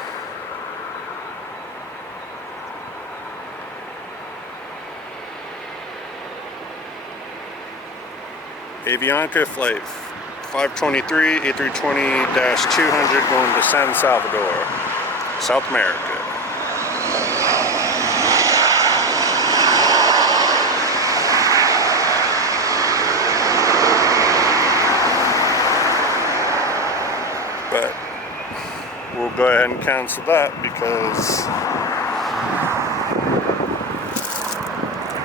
Avianca flight 523 A320-200 going to San Salvador, South America. But we'll go ahead and cancel that because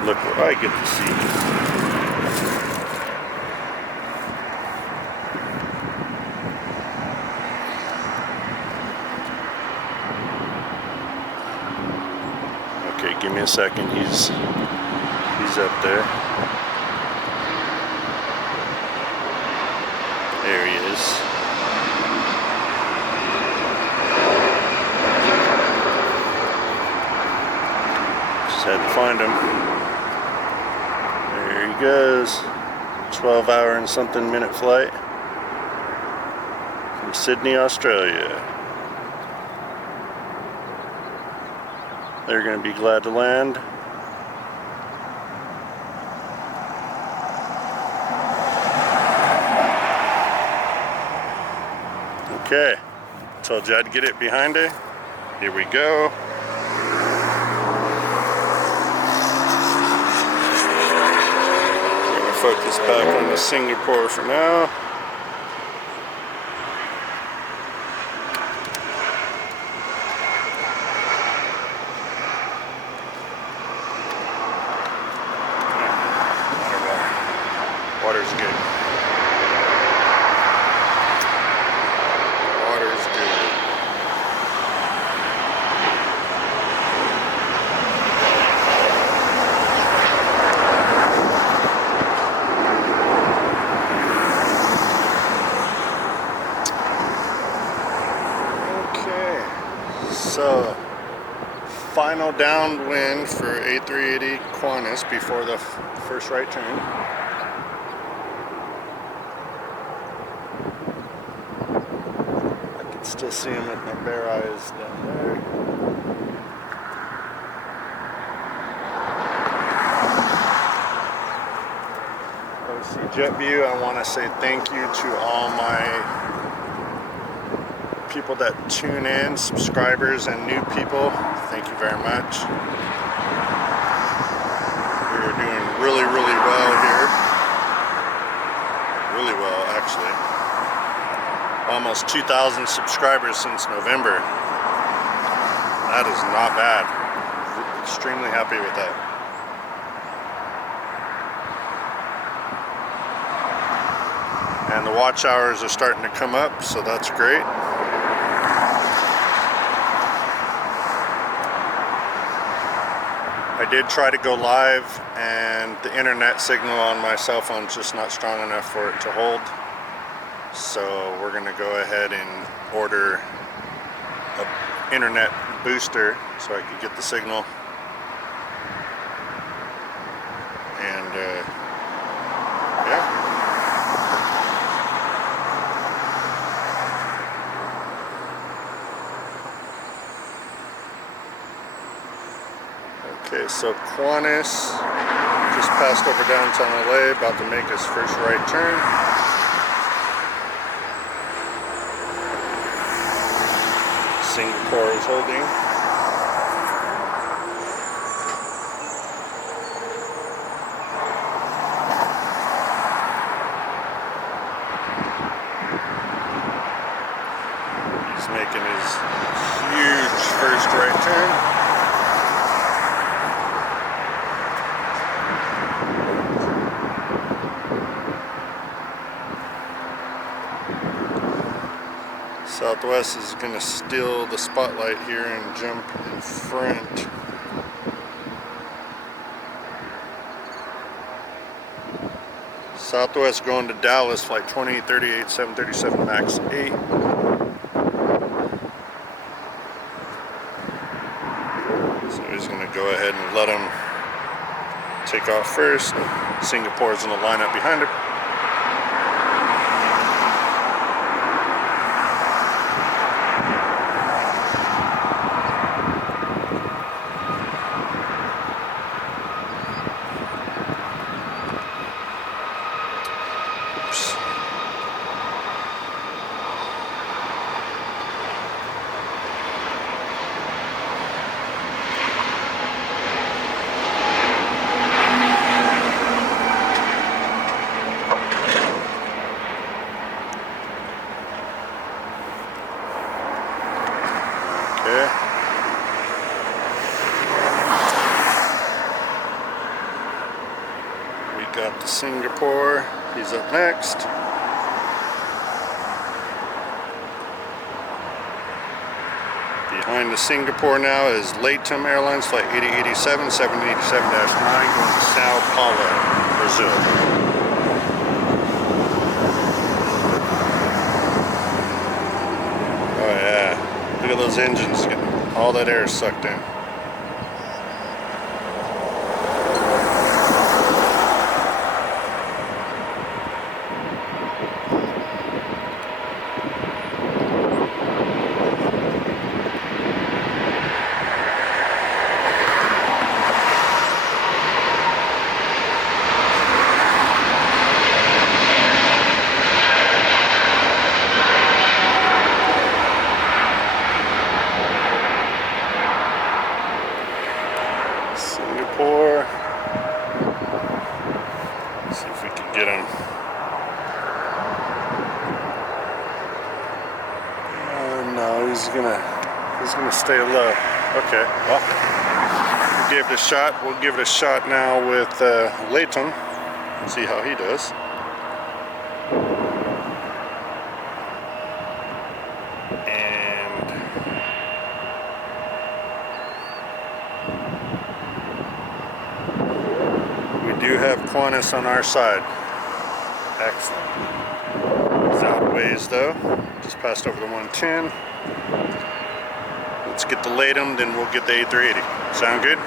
look what I get to see. Okay, give me a second. He's up there. There he is. Just had to find him. There he goes. 12-hour and something minute flight from Sydney, Australia. They're going to be glad to land. Okay, told you I'd get it behind it. Here we go. I'm going to focus back on the Singapore for now. Water's good. Water's good. Okay. So, final downwind for A380 Qantas before the first right turn. Still see him with my bare eyes down there. OC JetBlue, I want to say thank you to all my people that tune in, subscribers and new people. Thank you very much. We are doing really, really well here. Really well, actually. Almost 2,000 subscribers since November. That is not bad. Extremely happy with that. And the watch hours are starting to come up, so that's great. I did try to go live, and the internet signal on my cell phone is just not strong enough for it to hold. So we're going to go ahead and order an internet booster so I could get the signal. And yeah. Okay, so Qantas just passed over downtown LA, about to make his first right turn. Singapore is holding. He's making his huge first right turn. Southwest is going to steal the spotlight here and jump in front. Southwest going to Dallas, flight 2038, 737 MAX 8. So he's going to go ahead and let him take off first. Singapore is going to line up behind him. up to Singapore. He's up next. Behind the Singapore now is LATAM Airlines Flight 8087, 787-9 going to Sao Paulo, Brazil. Oh yeah, look at those engines getting all that air sucked in. Singapore. See if we can get him. No, he's gonna stay low. Okay, well, we gave it a shot. We'll give it a shot now with LATAM. See how he does. We do have Qantas on our side. Excellent. It's out of ways though. Just passed over the 110. Let's get the LATAM, then we'll get the A380. Sound good?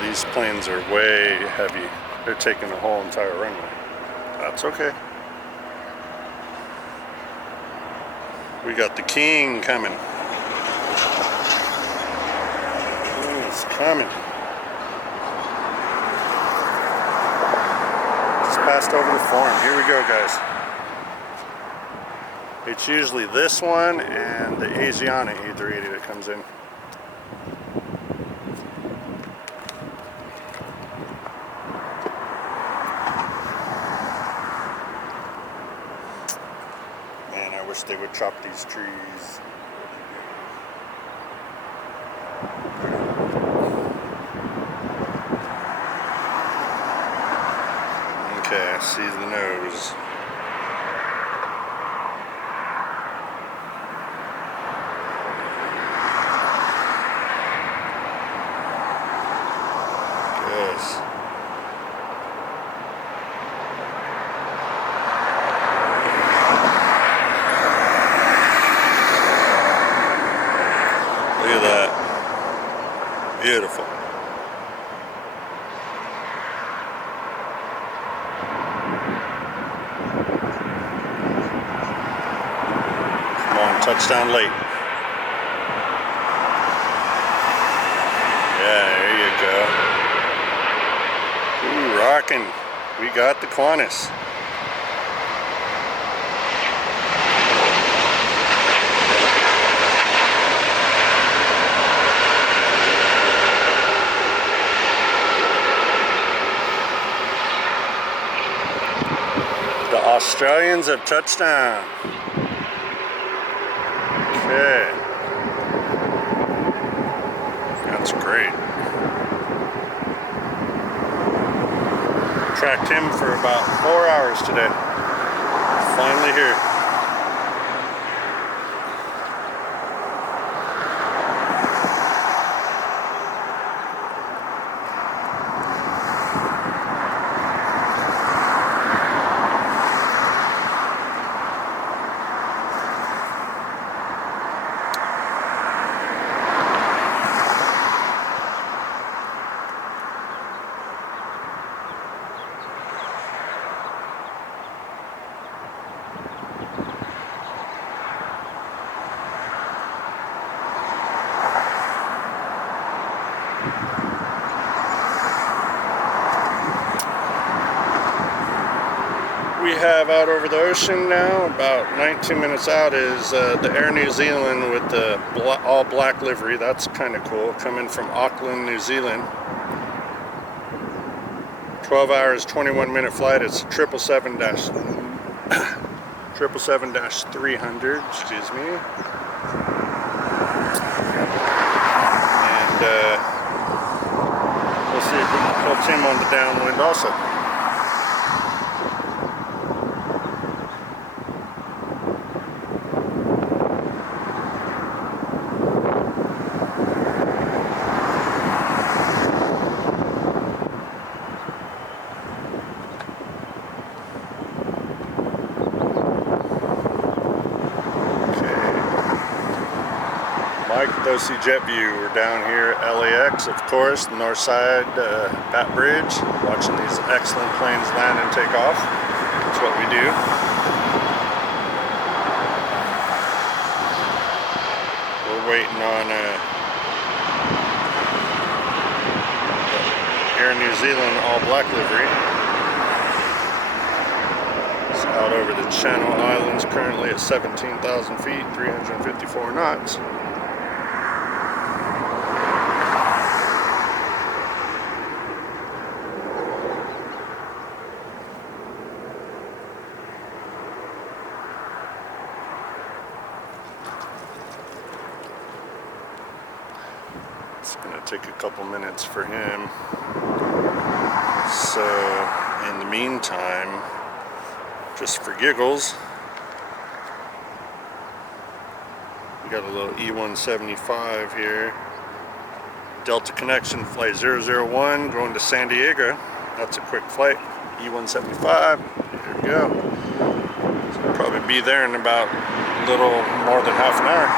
These planes are way heavy. They're taking the whole entire runway. That's okay. We got the king coming. He's coming. Just passed over the form. Here we go, guys. It's usually this one and the Asiana A380 that comes in. Man, I wish they would chop these trees. Okay, I see the nose. Yes. Look at that. Beautiful. Come on, touchdown late. Yeah, there you go. Ooh, rocking. We got the Qantas. The Australians have touched down. Okay. That's great. Tracked him for about 4 hours today. Finally here. We have out over the ocean now, about 19 minutes out, is the Air New Zealand with the all black livery. That's kind of cool, coming from Auckland, New Zealand. 12 hours, 21-minute flight. It's 777-300, excuse me. And we'll see if we can catch him on the downwind also. Go see JetBlue. We're down here at LAX, of course, the north side, Bat Bridge, watching these excellent planes land and take off. That's what we do. We're waiting on Air New Zealand all black livery. It's out over the Channel Islands, currently at 17,000 feet, 354 knots. It's going to take a couple minutes for him. So, in the meantime, just for giggles, we got a little E175 here. Delta Connection Flight 001 going to San Diego. That's a quick flight. E175. There we go. So we'll probably be there in about a little more than half an hour.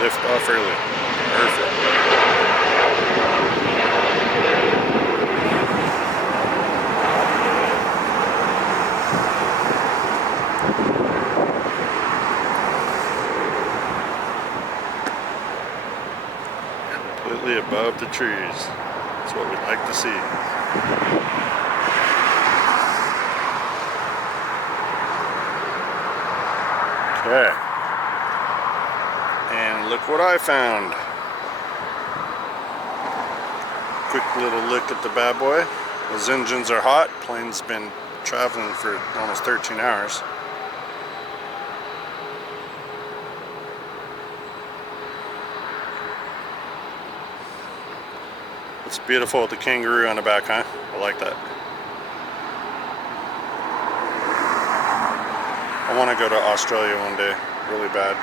Lift off early. Perfect. Completely above the trees. That's what we'd like to see. Okay. And look what I found. Quick little look at the bad boy. Those engines are hot. Plane's been traveling for almost 13 hours. It's beautiful with the kangaroo on the back, huh? I like that. I want to go to Australia one day, really bad.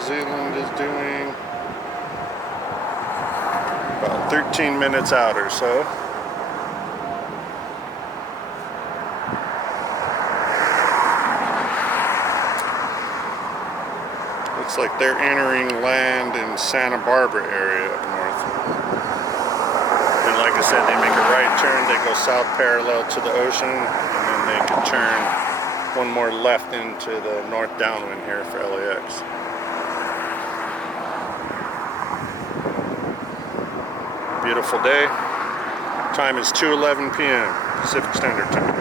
Zealand is doing about 13 minutes out or so. Looks like they're entering land in Santa Barbara area up north. And like I said, they make a right turn, they go south parallel to the ocean, and then they can turn one more left into the north downwind here for LAX. Beautiful day. Time is 2:11 p.m. Pacific Standard Time.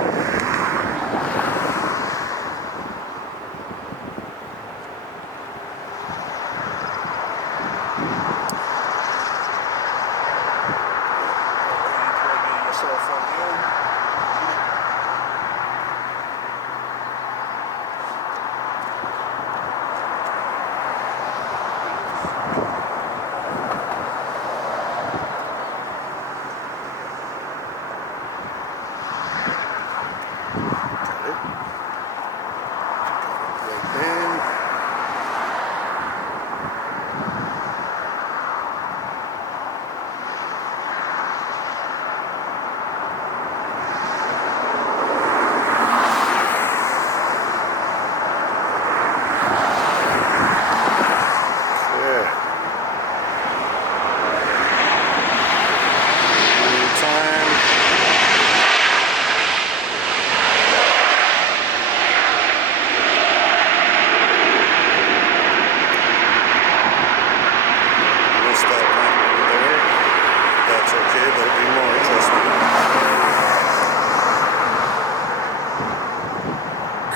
myself on the end.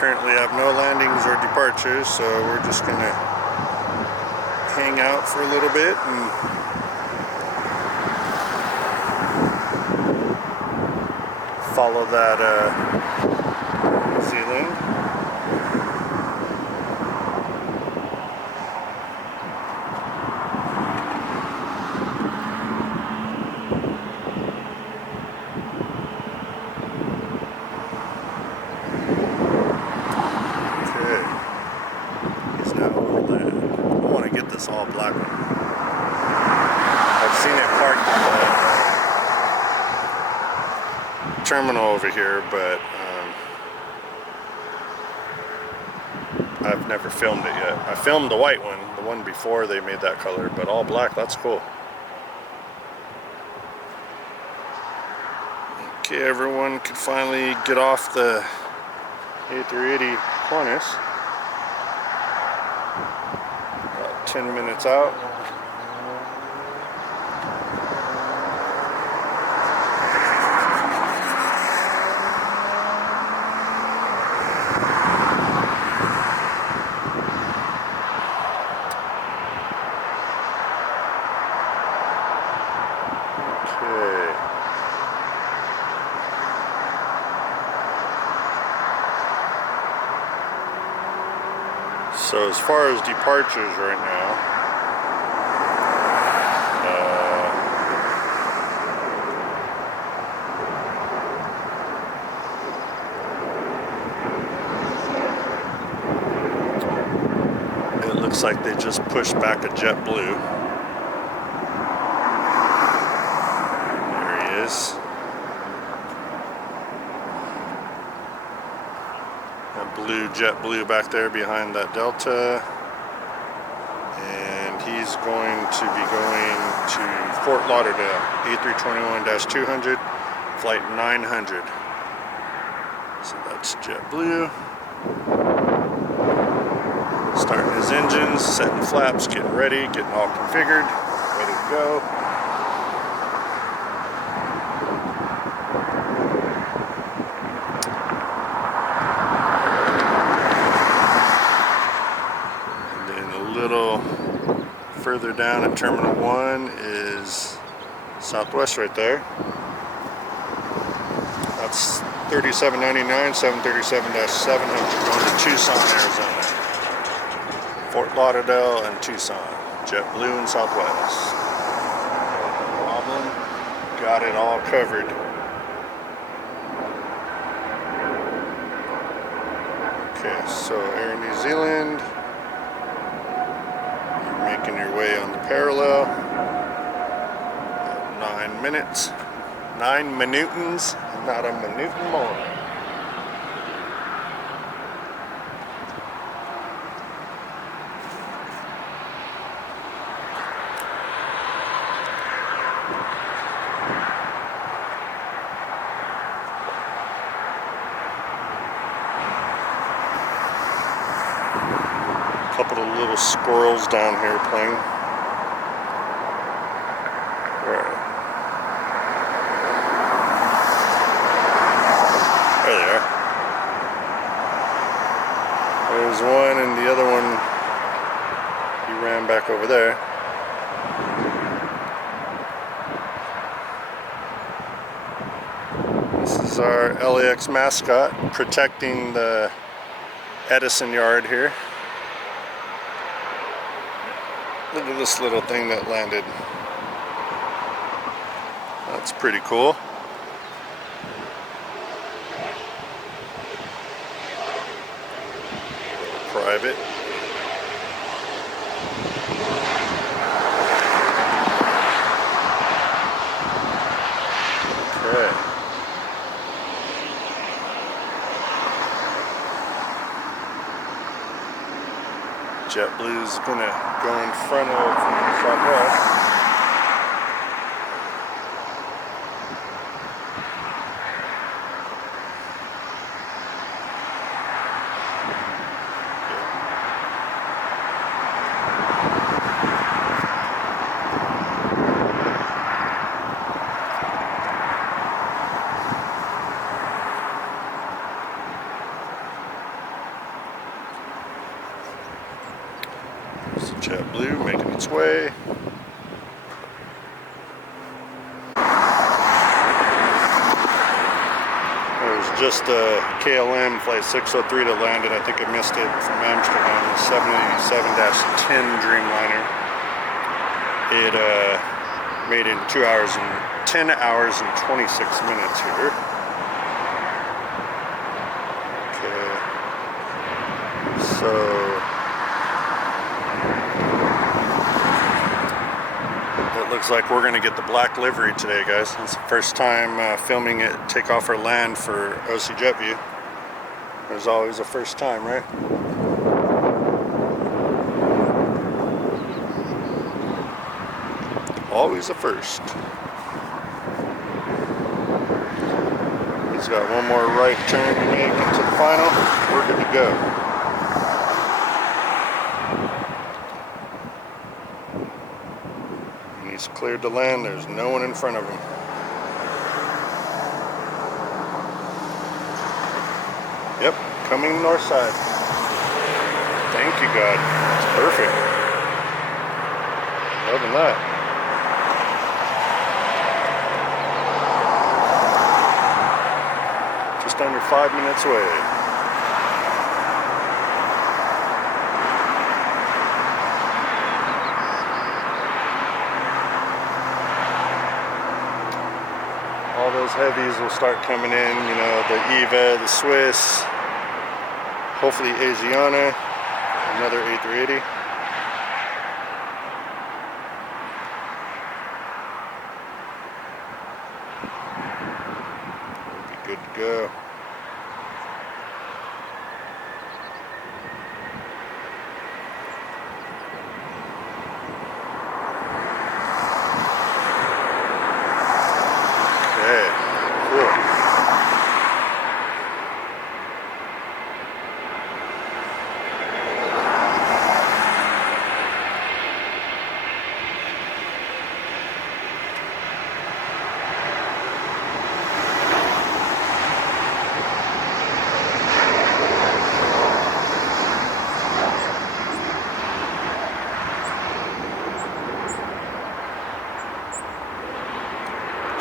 Currently have no landings or departures, so we're just gonna hang out for a little bit and follow that Zealand. All black one. I've seen it parked at the terminal over here, but I've never filmed it yet. I filmed the white one, the one before they made that color, but all black, that's cool. Okay, everyone could finally get off the A380 Qantas. 10 minutes out. Okay. So as far as departures right now, looks like they just pushed back a JetBlue. There he is. That blue JetBlue back there behind that Delta. And he's going to be going to Fort Lauderdale, A321-200, flight 900. So that's JetBlue. Starting his engines, setting flaps, getting ready, getting all configured, ready to go. And then a little further down at Terminal 1 is Southwest right there. That's 3799, 737-700 going to Tucson, Arizona. Fort Lauderdale and Tucson, JetBlue and Southwest. No problem. Got it all covered. Okay, so Air New Zealand. You're making your way on the parallel. 9 minutes. 9 minutins, not a minute more. Couple of little squirrels down here playing. Where? There they are. There's one, and the other one, he ran back over there. is our LAX mascot protecting the Edison yard here. Look at this little thing that landed. That's pretty cool. Private. Okay. JetBlue is gonna go in front of Southwest. JetBlue making its way. There was just a KLM flight 603 that landed. I think I missed it from Amsterdam, the 787-10 Dreamliner. It made it in 10 hours and 26 minutes here. Okay. So looks like we're going to get the black livery today, guys. It's the first time filming it takeoff or land for OC JetView. There's always a first time, right? Always a first. He's got one more right turn to make into the final. We're good to go. He's cleared to land. There's no one in front of him. Yep, coming north side. Thank you, God. It's perfect. Loving that. Just under 5 minutes away. All those heavies will start coming in, you know, the Eva, the Swiss, hopefully Asiana, another A380. We'll be good to go.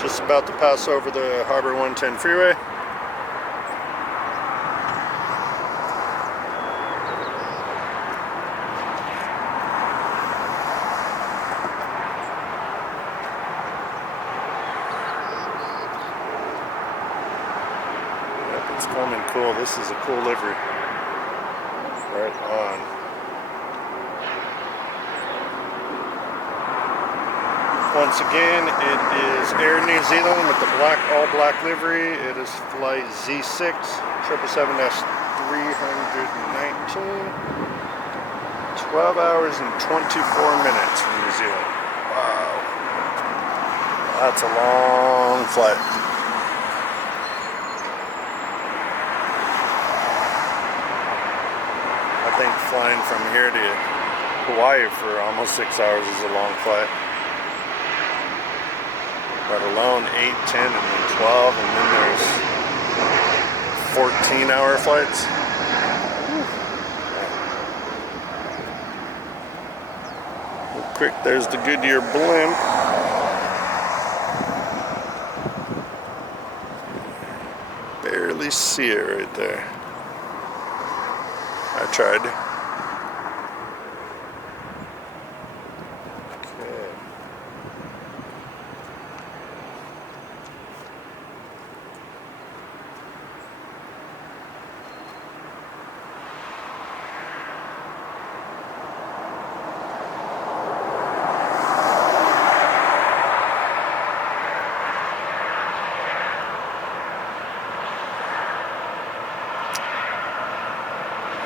Just about to pass over the Harbor 110 freeway. Yep, it's coming cool. This is a cool livery. Right on. Once again, it is Air New Zealand with the all black livery. It is flight Z6 777-319. 12 hours and 24 minutes from New Zealand. Wow. That's a long flight. I think flying from here to Hawaii for almost 6 hours is a long flight. Let alone 8, 10, and then 12, and then there's 14-hour flights. Real quick, there's the Goodyear blimp. barely see it right there. I tried. Okay.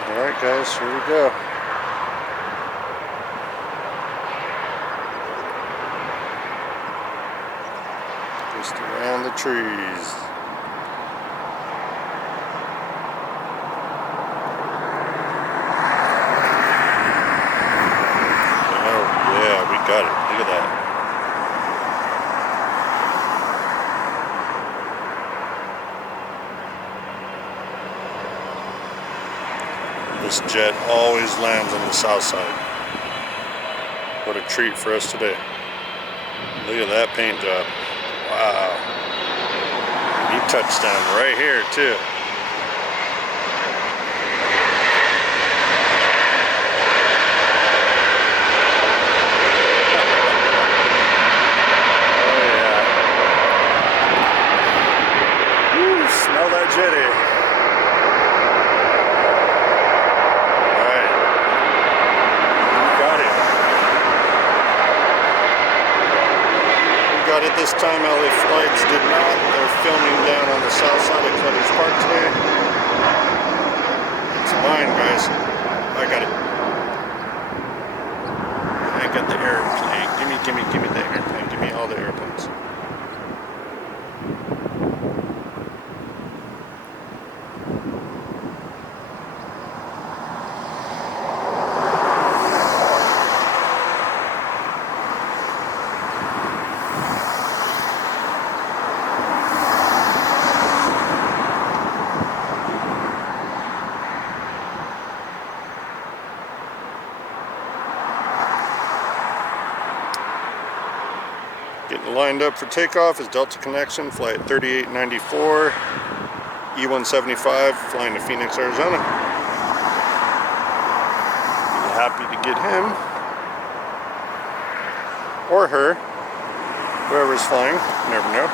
Alright guys, here we go. Just around the trees. Oh yeah, we got it. Look at that. This jet always lands on the south side. What a treat for us today. Look at that paint job. Wow. He touched down right here too. Oh yeah. Woo, smell that jetty. Got it this time. LA Flights did not. They're filming down on the south side of Clutter's Park today. It's mine, guys. I got it. I got the airplane. Give me the airplane. Give me all the airplanes. Getting lined up for takeoff is Delta Connection, flight 3894, E175, flying to Phoenix, Arizona. Be happy to get him, or her, whoever's flying, you never know.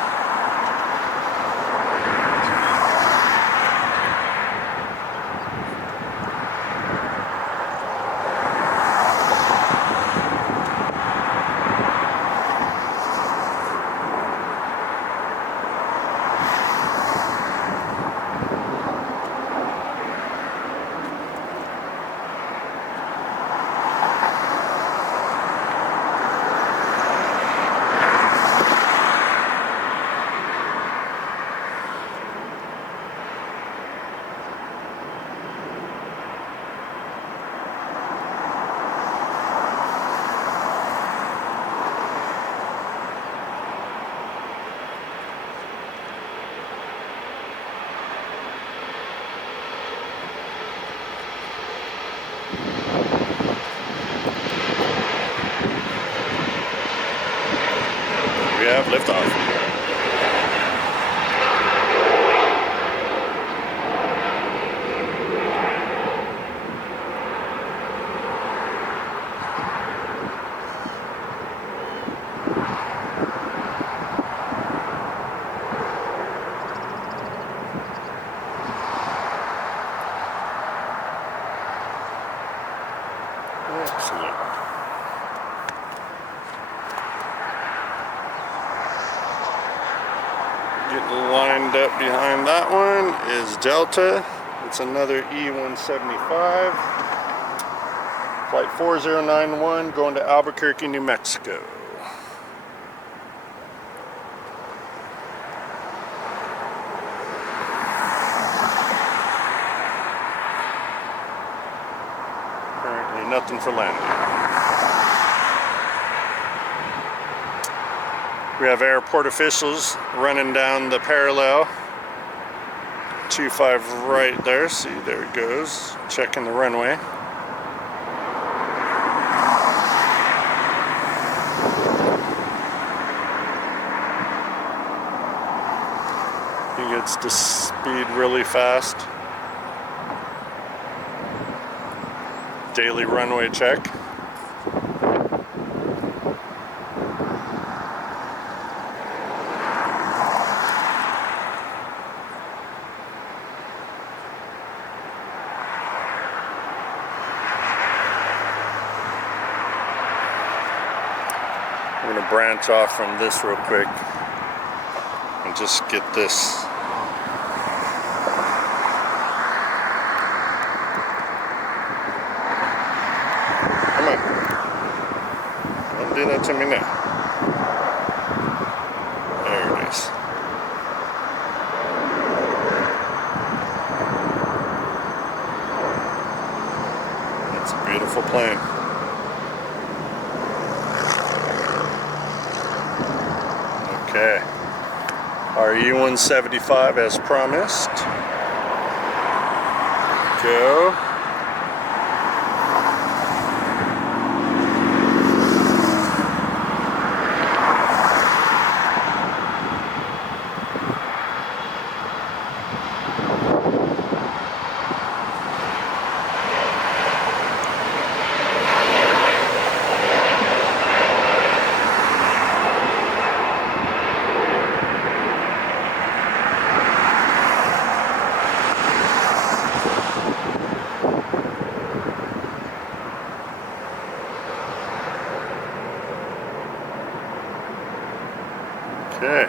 We have liftoff. Excellent. Getting lined up behind that one is Delta. It's another E175. Flight 4091 going to Albuquerque, New Mexico. Currently nothing for landing. We have airport officials running down the parallel. 25 right there. See, there it goes. Checking the runway. He gets to speed really fast. Daily runway check. I'm going to branch off from this real quick and just get this. Come on. Don't do that to me now. There it is. It's a beautiful plane. Okay, our E175 as promised. Go. Okay,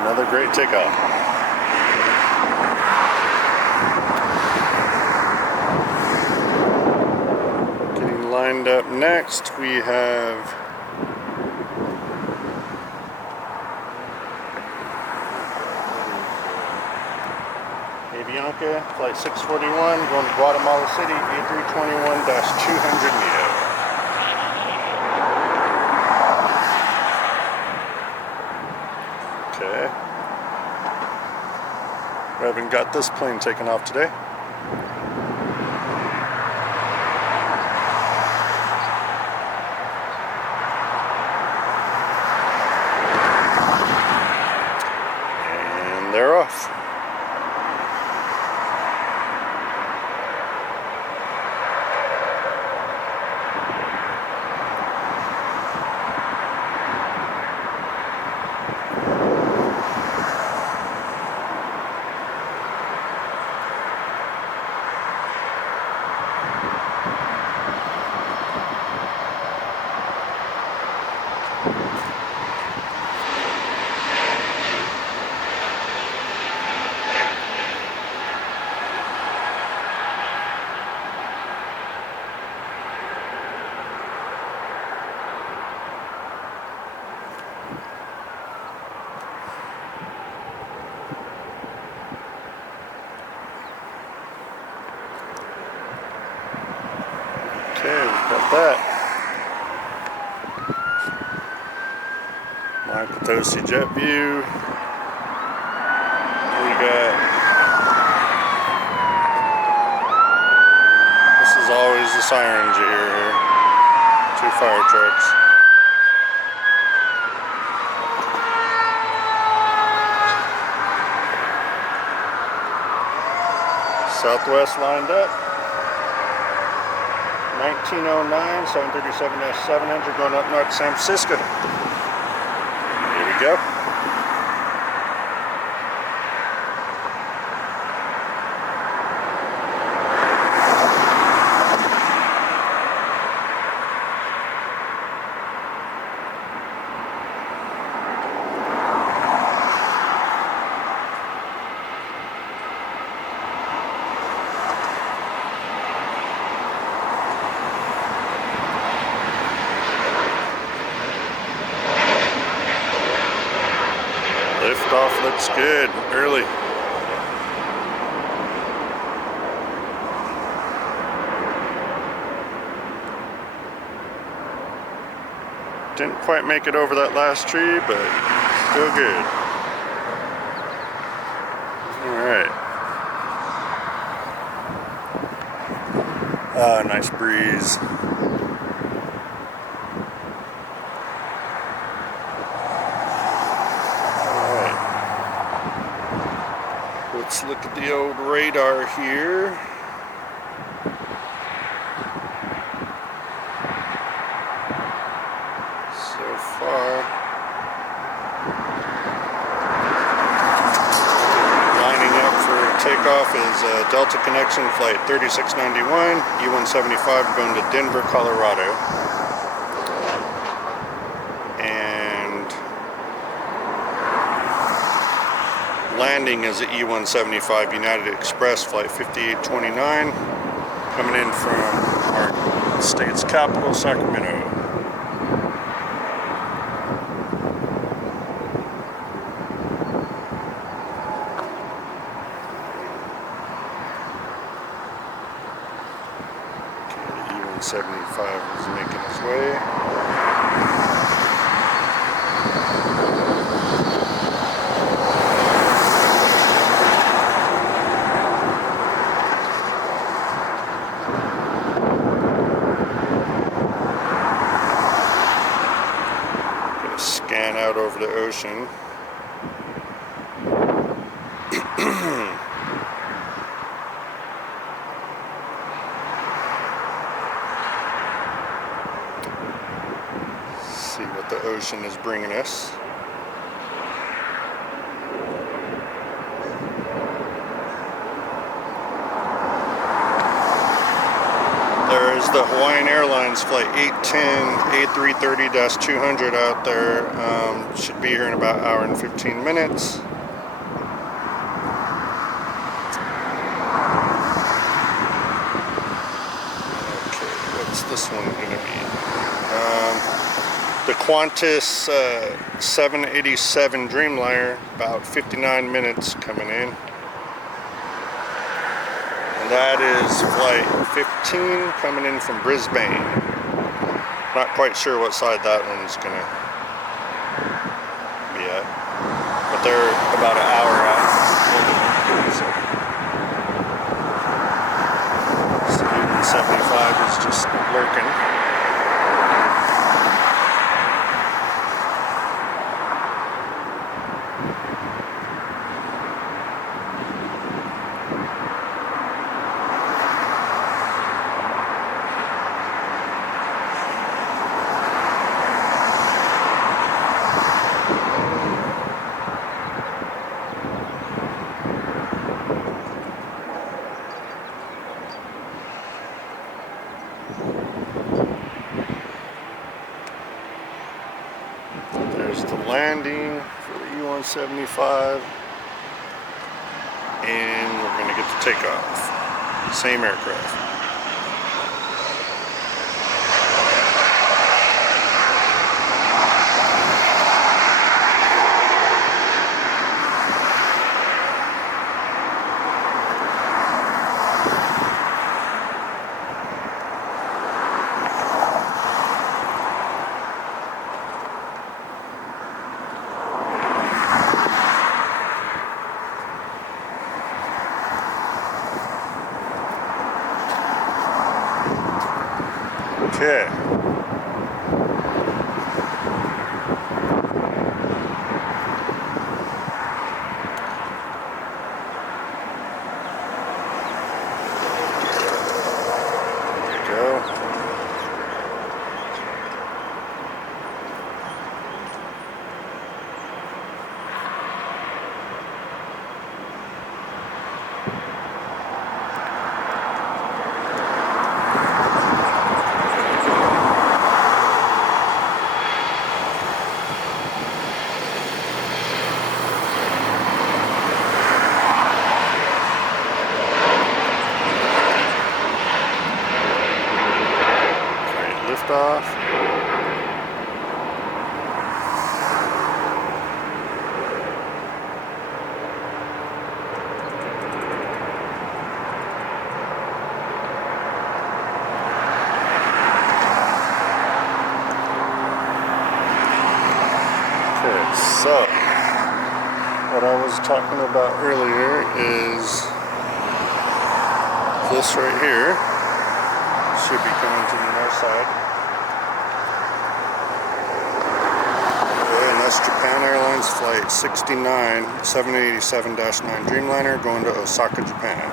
another great takeoff. Getting lined up next, we have Avianca, flight 641, going to Guatemala City, A321-200 Neo. Okay. We haven't got this plane taken off today. And they're off. Okay, we've got that. Qantas JetBlue. We got. This is always the sirens you hear here. 2 fire trucks. Southwest lined up. 1909, 737-700 going up north to San Francisco. Here we go. Liftoff looks good, early. Didn't quite make it over that last tree, but still good. All right. Ah, nice breeze. Let's look at the old radar here. So far, lining up for takeoff is Delta Connection Flight 3691, E175 going to Denver, Colorado. And landing is at E175 United Express Flight 5829, coming in from our state's capital, Sacramento. Okay, E175 is making its way. Scan out over the ocean. See what the ocean is bringing us. There is the Hawaiian Airlines Flight 810 A380-200 out there. Should be here in about an hour and 15 minutes. Okay, what's this one going to be? The Qantas A380 Dreamliner, about 59 minutes coming in. And that is flight 15 coming in from Brisbane. Not quite sure what side that one's gonna be at, but they're about an hour out. So 75 is just lurking. There's the landing for the E175, and we're going to get the takeoff. Same aircraft. Okay. There we go. Off. Okay, so what I was talking about earlier is this right here. Should be coming to the north side. That's Japan Airlines. Airlines Flight 69, 787-9 Dreamliner going to Osaka, Japan.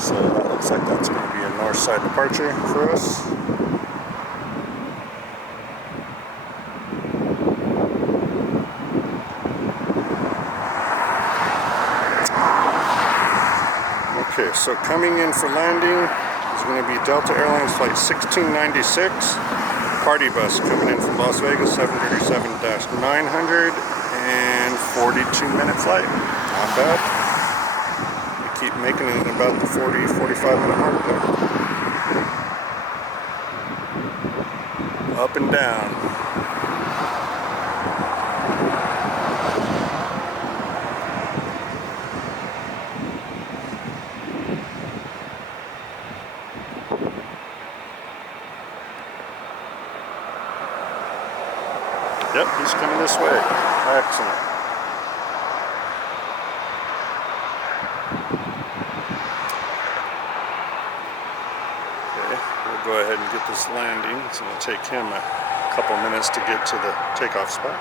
So that looks like that's going to be a north side departure for us. Okay, so coming in for landing is going to be Delta Airlines Flight 1696. Party bus coming in from Las Vegas, 737-900, and 42-minute flight. Not bad. We keep making it about the 40-45-minute mark there. Up and down. Yep, he's coming this way. Excellent. Okay, we'll go ahead and get this landing. It's going to take him a couple minutes to get to the takeoff spot.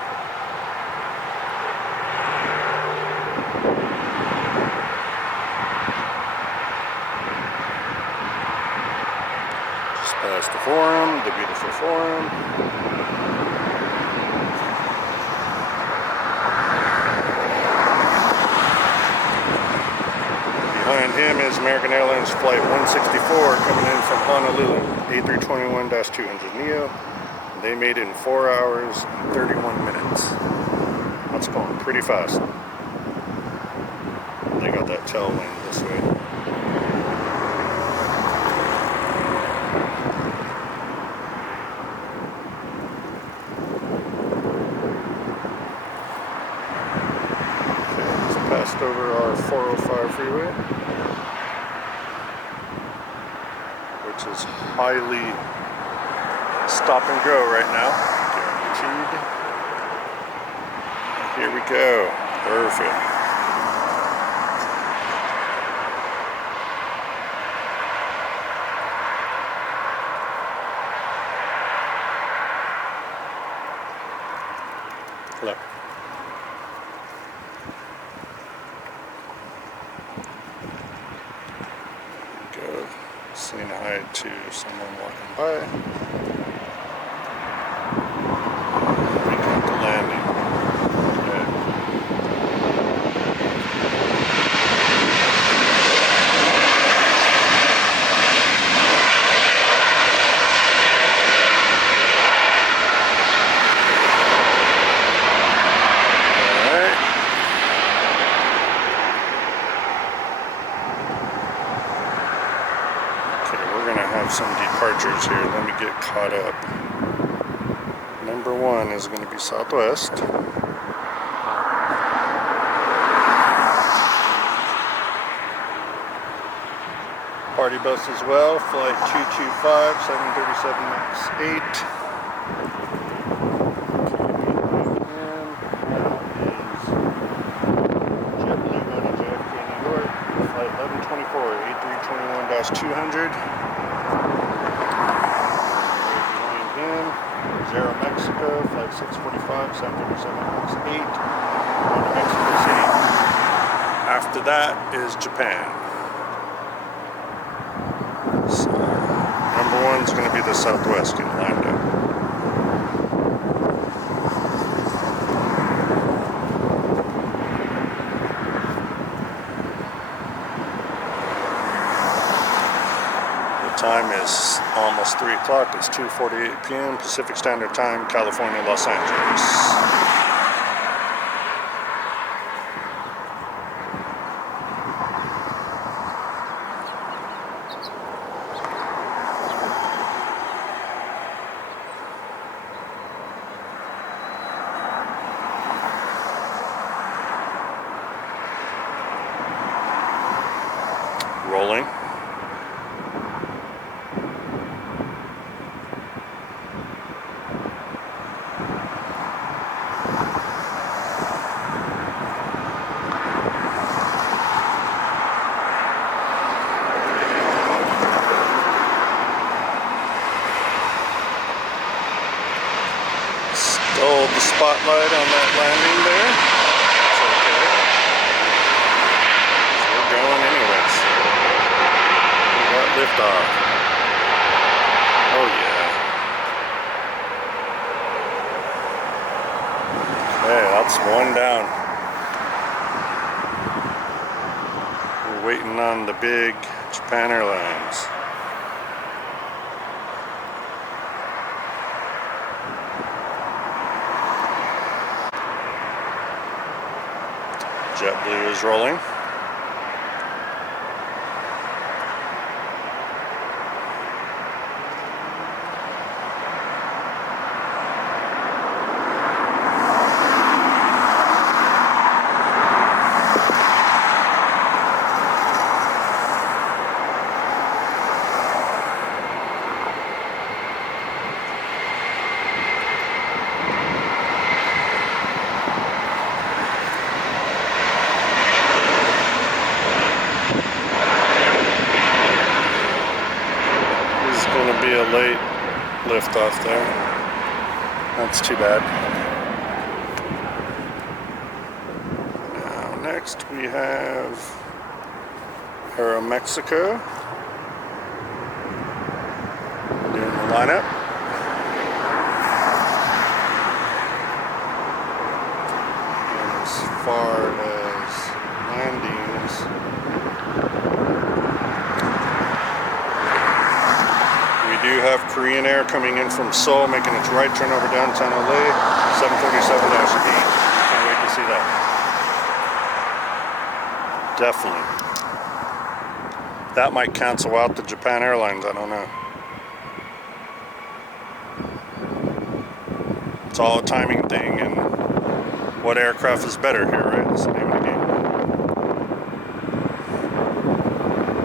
Just past the Forum, the beautiful Forum. Behind him is American Airlines Flight 164 coming in from Honolulu, A321-200 Neo. They made it in 4 hours and 31 minutes. That's going pretty fast. They got that tailwind this way. Passed over our 405 freeway, which is highly stop and go right now, guaranteed. Here we go, perfect. Hello. Saying hi to someone walking by. We got the landing. Okay. Some departures here. Let me get caught up. Number one is going to be Southwest. Party bus as well. Flight 225, 737 MAX 8. JetBlue going to JFK, New York. Flight 1124, A321-200. Zero Mexico, flight 645, 737 MAX 8, going to Mexico City. After that is Japan. So, number one is going to be the Southwest getting lined up. Time is almost 3 o'clock. It's 2:48 p.m. Pacific Standard Time, California, Los Angeles. Rolling. Stole the spotlight. landing there. It's okay. So we're going anyways. We got liftoff. Oh yeah. Okay, that's one down. We're waiting on the big Japan Airlines. JetBlue is rolling. Be a late liftoff there. That's too bad. Now next we have Mexico doing the lineup. And as far as landings, we do have Korean Air coming in from Seoul, making its right turn over downtown LA, 747-8. Can't wait to see that. Definitely. That might cancel out the Japan Airlines, I don't know. It's all a timing thing, and what aircraft is better here, right? That's the name of the game.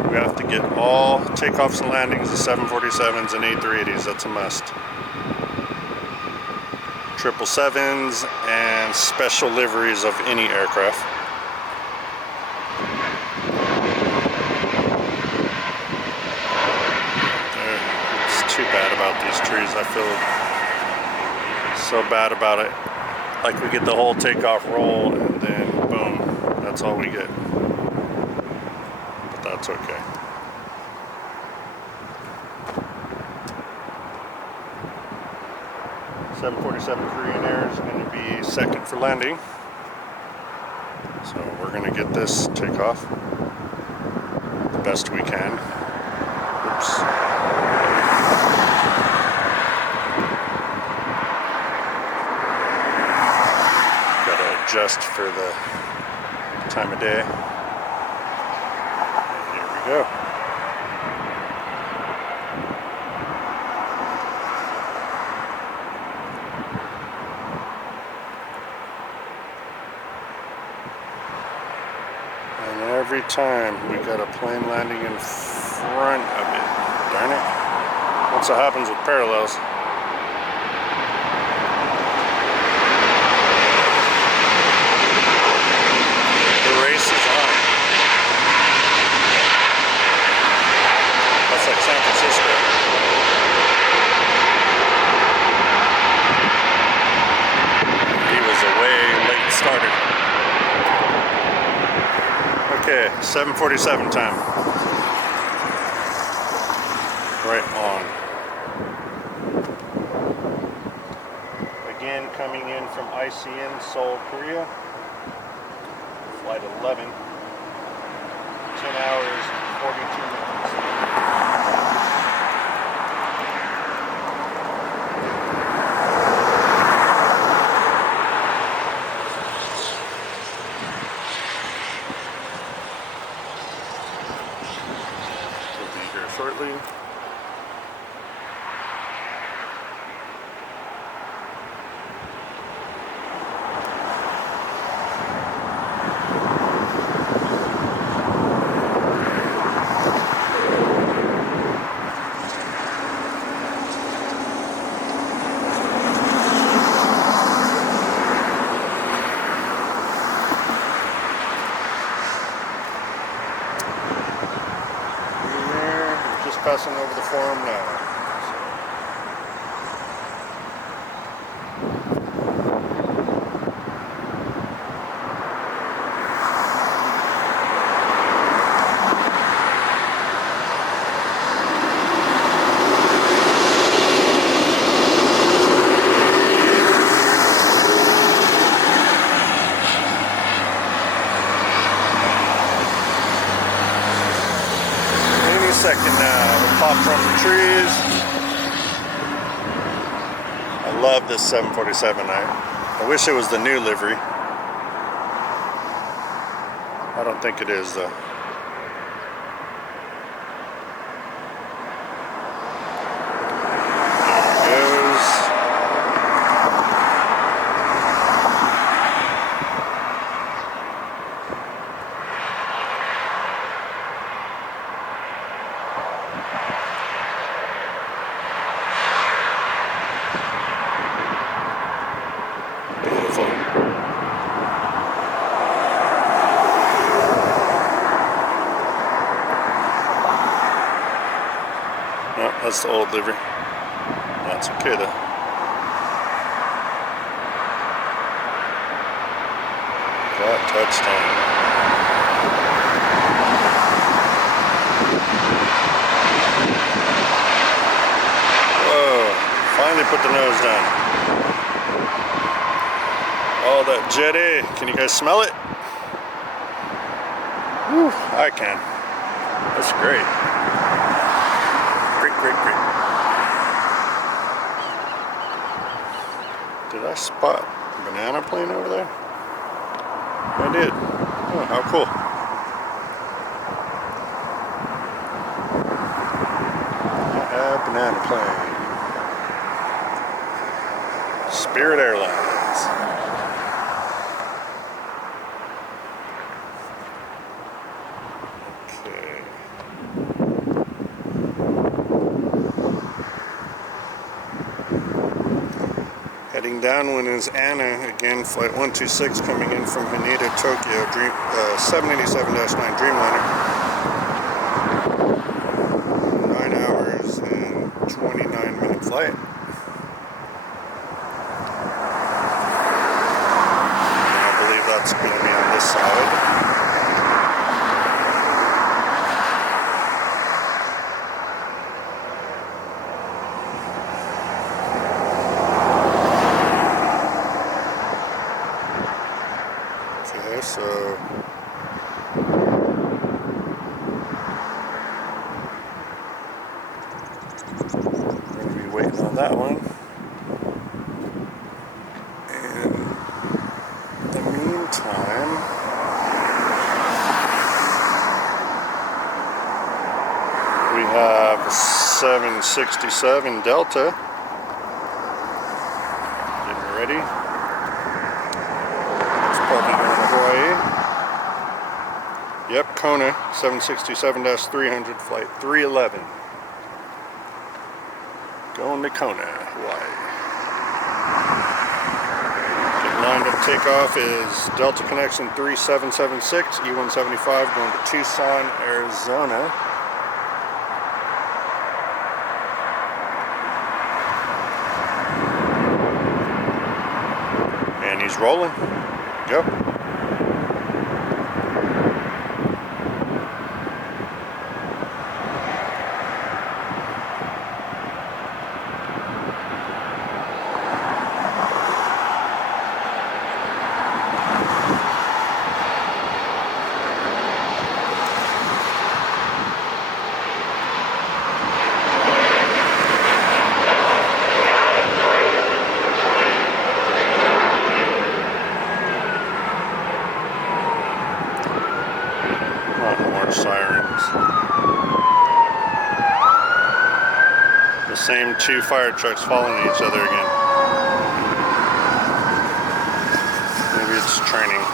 We have to get all takeoffs and landings of 747s and A380s. That's a must. 777s and special liveries of any aircraft. It's too bad about these trees. I feel so bad about it. Like we get the whole takeoff roll and then boom, that's all we get. But that's okay. .747 Korean Air is going to be second for landing. So we're going to get this takeoff the best we can. Oops. Adjust for the time of day. Here we go. And every time we got a plane landing in front of it. Darn it. That's what happens with parallels. Like San Francisco. He was a way late starter. Okay, 747 time. Right on. Again, coming in from ICN, Seoul, Korea. Flight 11. 10 hours, 42 minutes. Shortly. Passing over the forum now. second now. We'll pop from the trees. I love this 747. I wish it was the new livery. I don't think it is though. No, that's the old livery. That's okay though. Got touchdown. Whoa, finally put the nose down. Oh, that Jet A. Can you guys smell it? Whew, I can. That's great. Great. Did I spot a banana plane over there? I did. Oh, how cool. I have banana plane. Spirit Airlines. Okay. Heading downwind is Anna, again, flight 126 coming in from Haneda, Tokyo, 787-9 Dreamliner. 9 hours and 29-minute flight. And I believe that's going to be on this side. So we're going to be waiting on that one. And in the meantime, we have a 767 Delta getting ready. Yep, Kona, 767-300, flight 311. Going to Kona, Hawaii. Getting lined up takeoff is Delta Connection 3776, E175, going to Tucson, Arizona. And he's rolling. Go. More sirens. The same two fire trucks following each other again. Maybe it's training,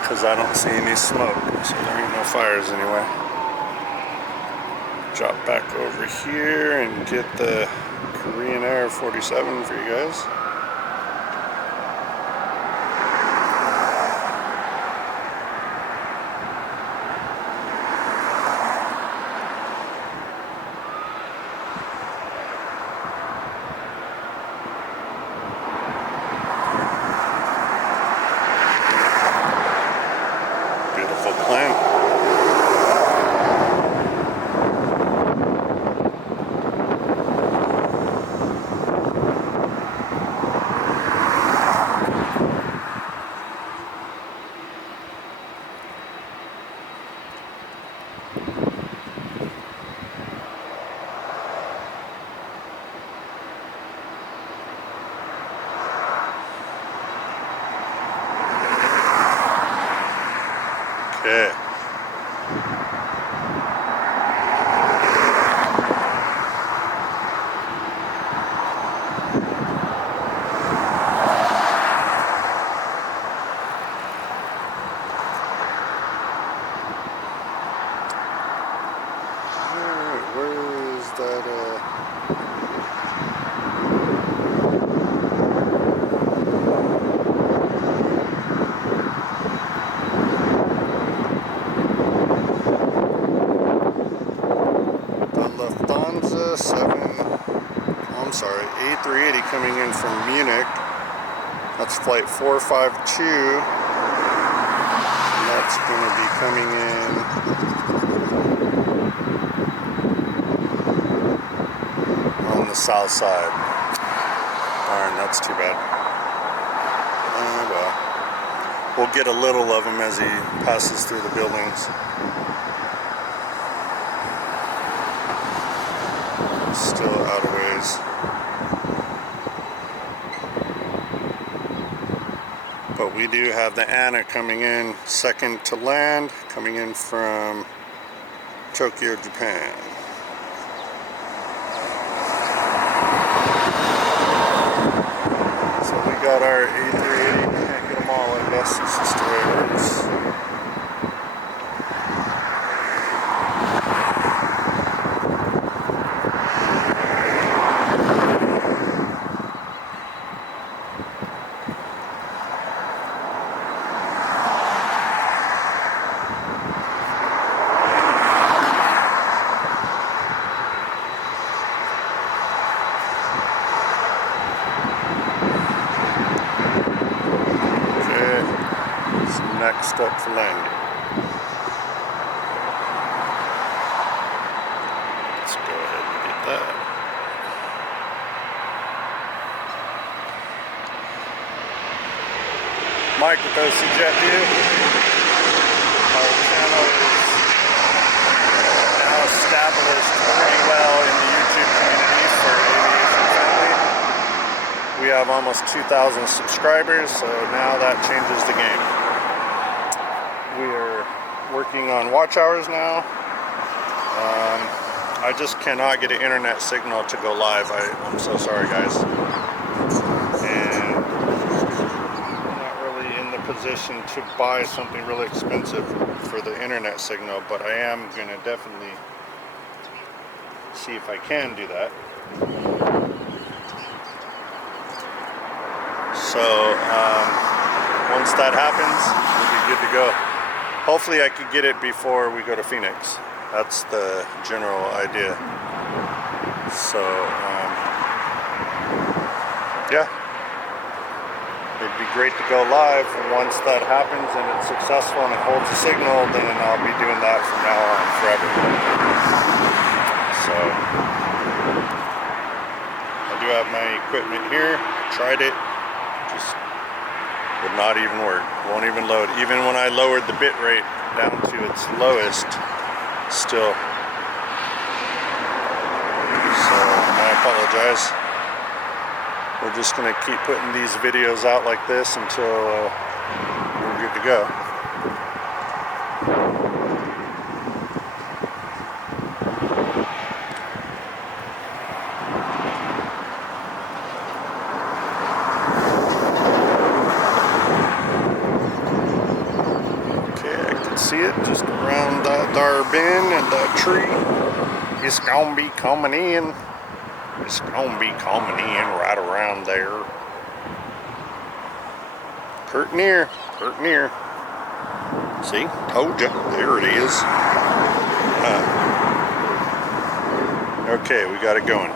because I don't see any smoke, so there ain't no fires anyway. Drop back over here and get the Korean Air 47 for you guys. Okay. A380 coming in from Munich. That's flight 452. And that's going to be coming in on the south side. Darn, that's too bad. Well, we'll get a little of him as he passes through the buildings. Still out of ways. But we do have the Anna coming in second to land, coming in from Tokyo, Japan. So we got our A380, we can't get them all, I guess, it's just the way it works. Next up for landing. Let's go ahead and get that. Mike with JetBlue. Our channel is now established pretty well in the YouTube community for aviation family. We have almost 2,000 subscribers, so now that changes the game. We are working on watch hours now. I just cannot get an internet signal to go live. I'm so sorry, guys. And I'm not really in the position to buy something really expensive for the internet signal, but I am going to definitely see if I can do that. So once that happens, we'll be good to go. Hopefully I could get it before we go to Phoenix. That's the general idea. So, yeah. It'd be great to go live. Once that happens and it's successful and it holds a signal, then I'll be doing that from now on forever. So, I do have my equipment here. Tried it. Just would not even work, won't even load. Even when I lowered the bit rate down to its lowest, still. So I apologize. We're just gonna keep putting these videos out like this until we're good to go. See it just around that there bend and that tree. It's gonna be coming in. It's gonna be coming in right around there. Pert near, pert near. See, told you. There it is. Okay, we got it going.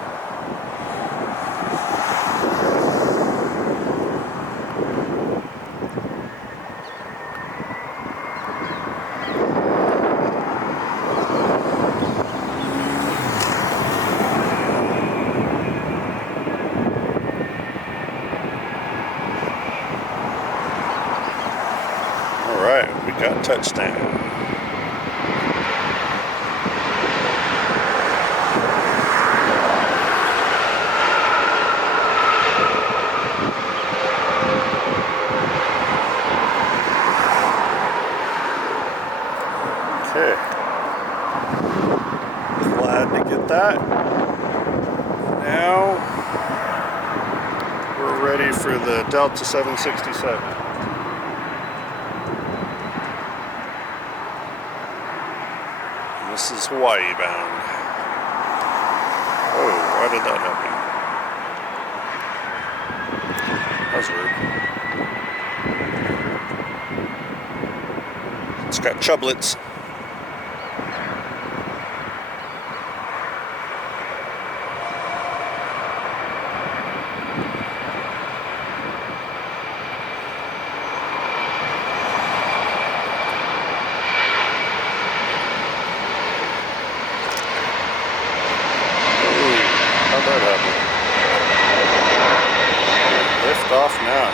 We got touchdown. Okay. Glad to get that. Now we're ready for the Delta 767. This is Hawaii bound. Oh, why did that happen? That was weird. It's got chublets. How'd that happen? Lift off now.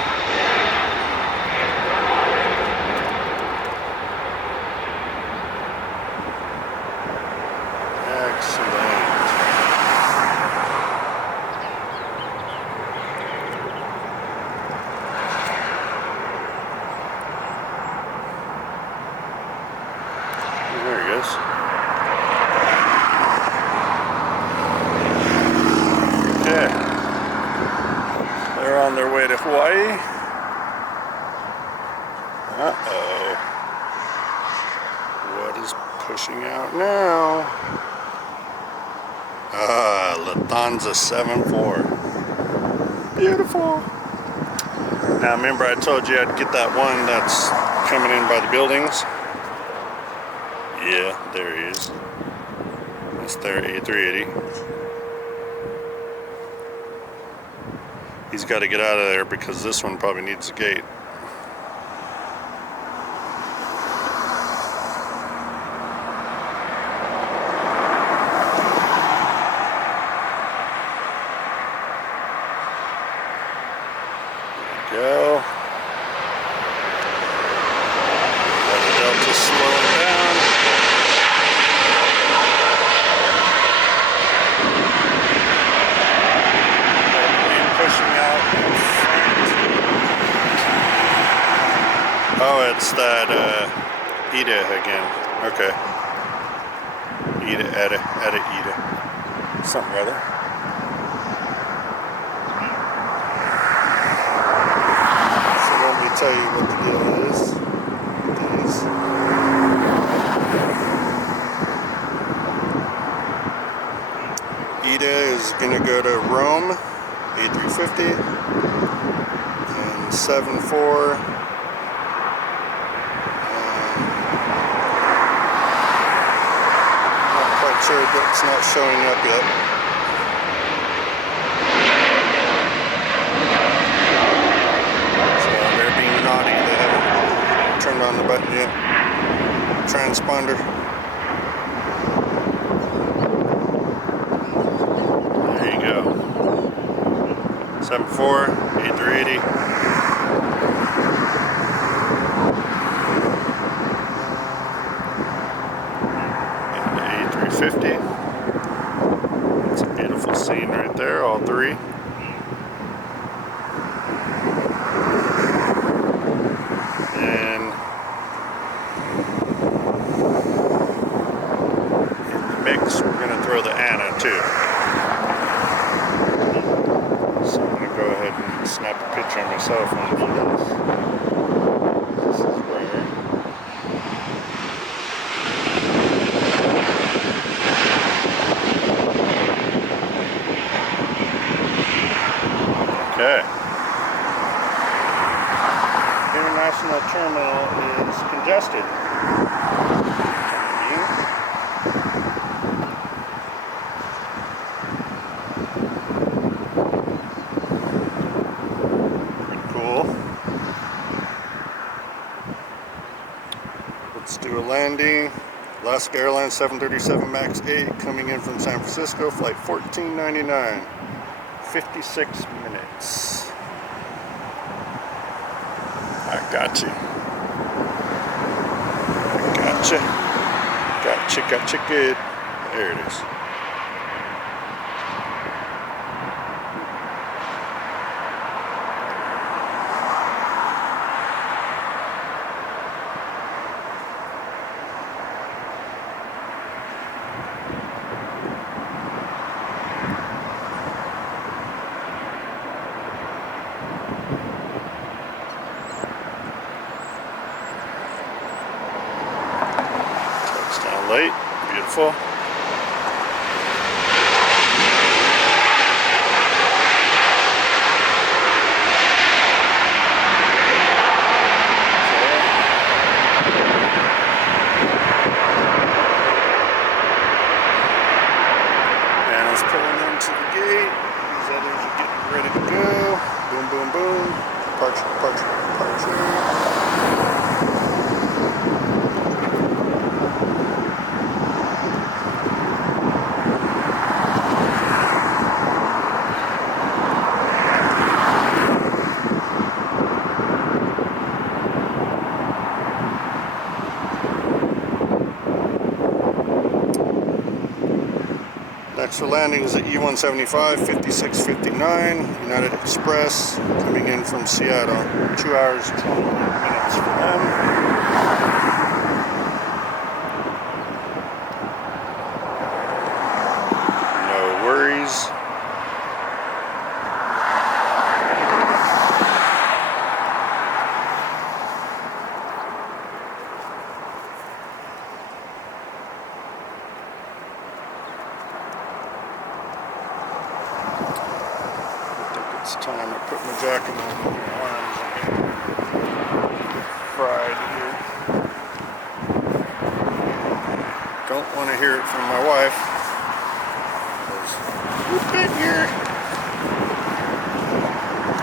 Excellent. There he is. Okay. They're on their way to Hawaii. Uh-oh. What is pushing out now? Lufthansa 74. Beautiful. Now remember I told you I'd get that one that's coming in by the buildings? Yeah, there he is. That's their A380. He's got to get out of there because this one probably needs a gate. There we go. Got the Delta slowing down. Pushing out in front. Oh, it's that Ida again. Okay. Ida, Ida. Something rather. So let me tell you what the deal is. Ida is gonna go to Rome. A350 and 74 not quite sure that's not showing up yet. So they're being naughty, they haven't turned on the button yet. Transponder. There you go. 74, A380. And the A350. It's a beautiful scene right there, all three. And in the mix, we're going to throw the Anna too. So I'm going to go ahead and snap a picture of my cell phone for this. This is rare. Okay. International terminal is congested. Let's do a landing. Alaska Airlines 737 MAX 8 coming in from San Francisco, flight 1499. 56 minutes. I got you. Gotcha good. There it is. light, beautiful. And it's pulling into the gate. These others are getting ready to go. Boom, boom, boom. Departure, departure, departure. Next for landing is at E175, 5659, United Express, coming in from Seattle. 2 hours, 20 minutes for them. No worries. It's time to put my jacket on. My arms are getting fried here. Don't want to hear it from my wife. You put your,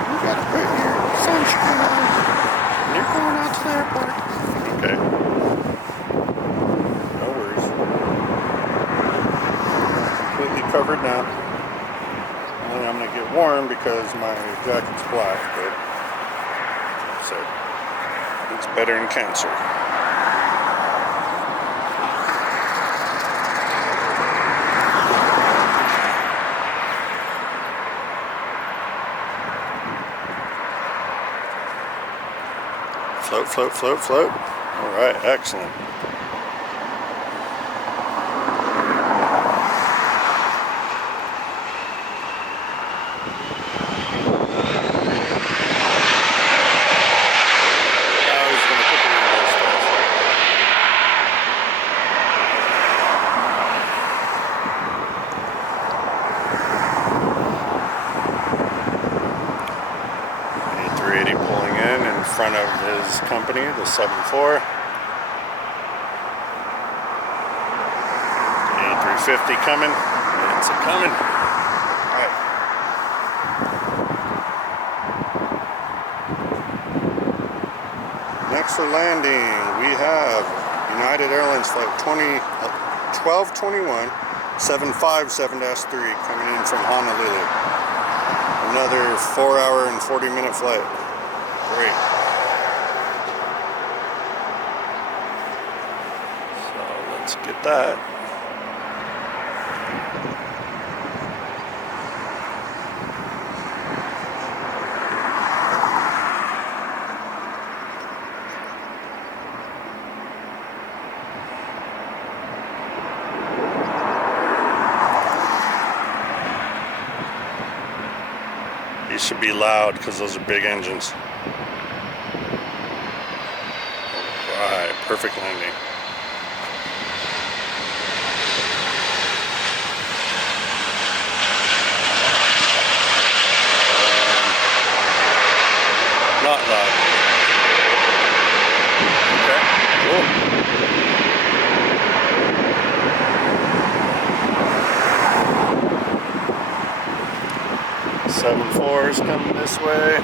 you gotta put your sunscreen on. You're going out to the airport. Okay. No worries. Completely covered now. I'm going to get warm because my jacket's black, but so it's better than cancer. Float, float, float, float. All right, excellent. A380 pulling in front of his company, the 74. A350 coming. It's a coming. All right. Next for landing, we have United Airlines flight 1221 757-3 coming in from Honolulu. Another 4 hour and 40-minute flight. Great. So let's get that. These should be loud because those are big engines. Alright, perfect landing. Not loud. Okay, cool. 7-4 is coming this way.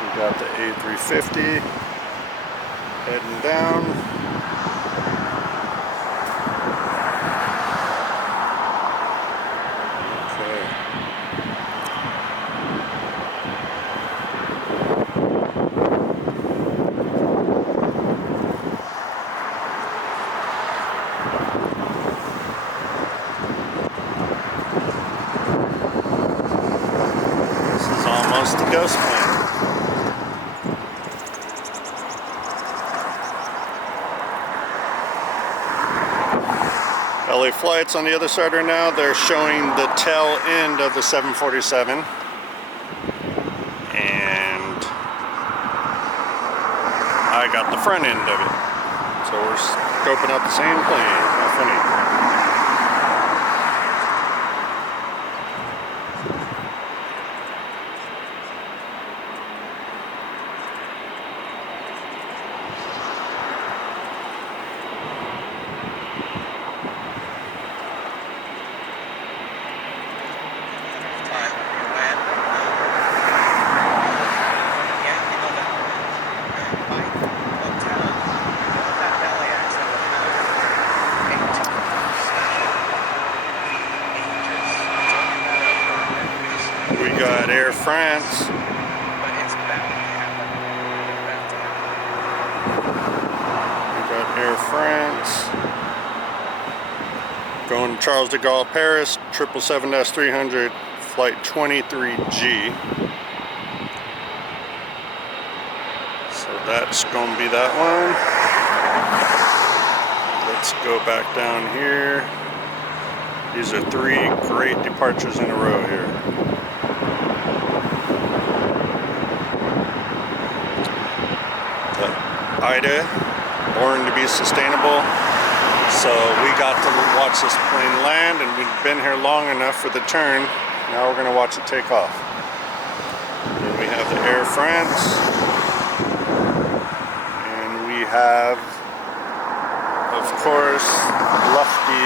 We got the A350 heading down. Okay. Almost a ghost plane. LA flights on the other side right now, they're showing the tail end of the 747. And I got the front end of it. So we're scoping out the same plane. How funny. We got Air France. We got Air France. Going to Charles de Gaulle, Paris, 777-300, flight 23G. So that's going to be that one. Let's go back down here. These are 3 great departures in a row here. Ida, born to be sustainable. So we got to watch this plane land, and we've been here long enough for the turn. Now we're going to watch it take off. Then we have the Air France, and we have, of course, lofty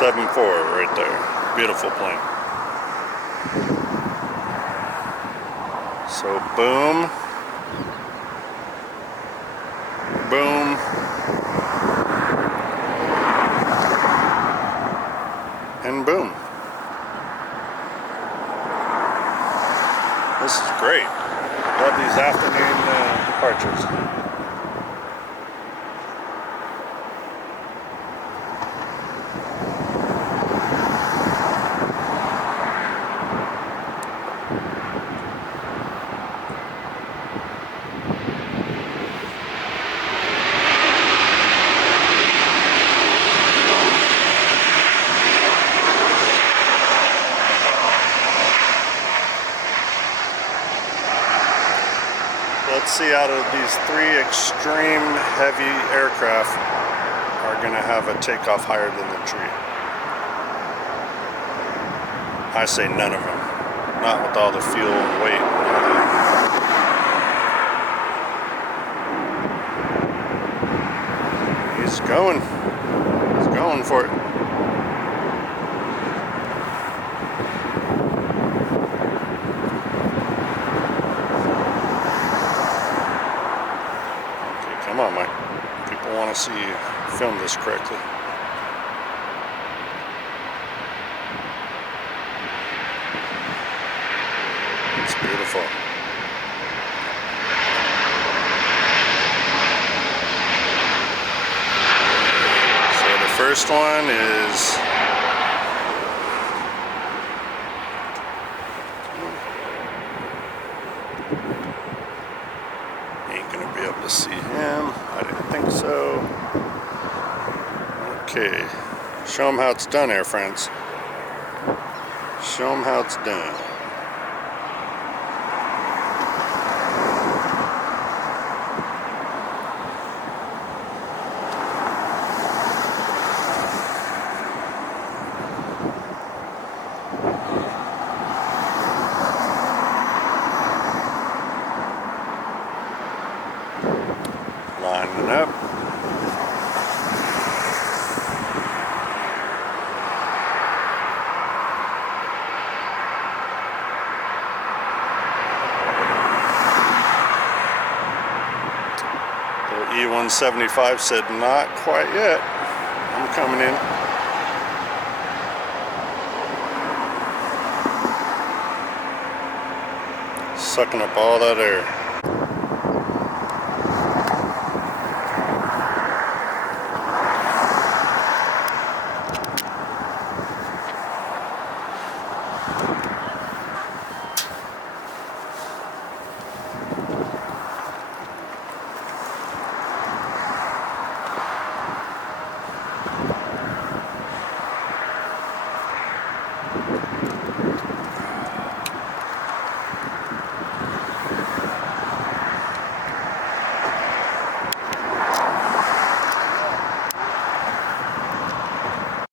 .74 right there. Beautiful plane. So boom, boom, and boom. This is great. Love these afternoon departures. Let's see, out of these 3 extreme heavy aircraft are going to have a takeoff higher than the tree. I say none of them. Not with all the fuel and weight and all that. He's going. He's going for it. Come on, Mike. People want to see you film this correctly. It's beautiful. So the first one is to see him. I didn't think so. Okay. Show them how it's done, Air France. Show them how it's done. Lining up. The E175 said not quite yet. I'm coming in. Sucking up all that air.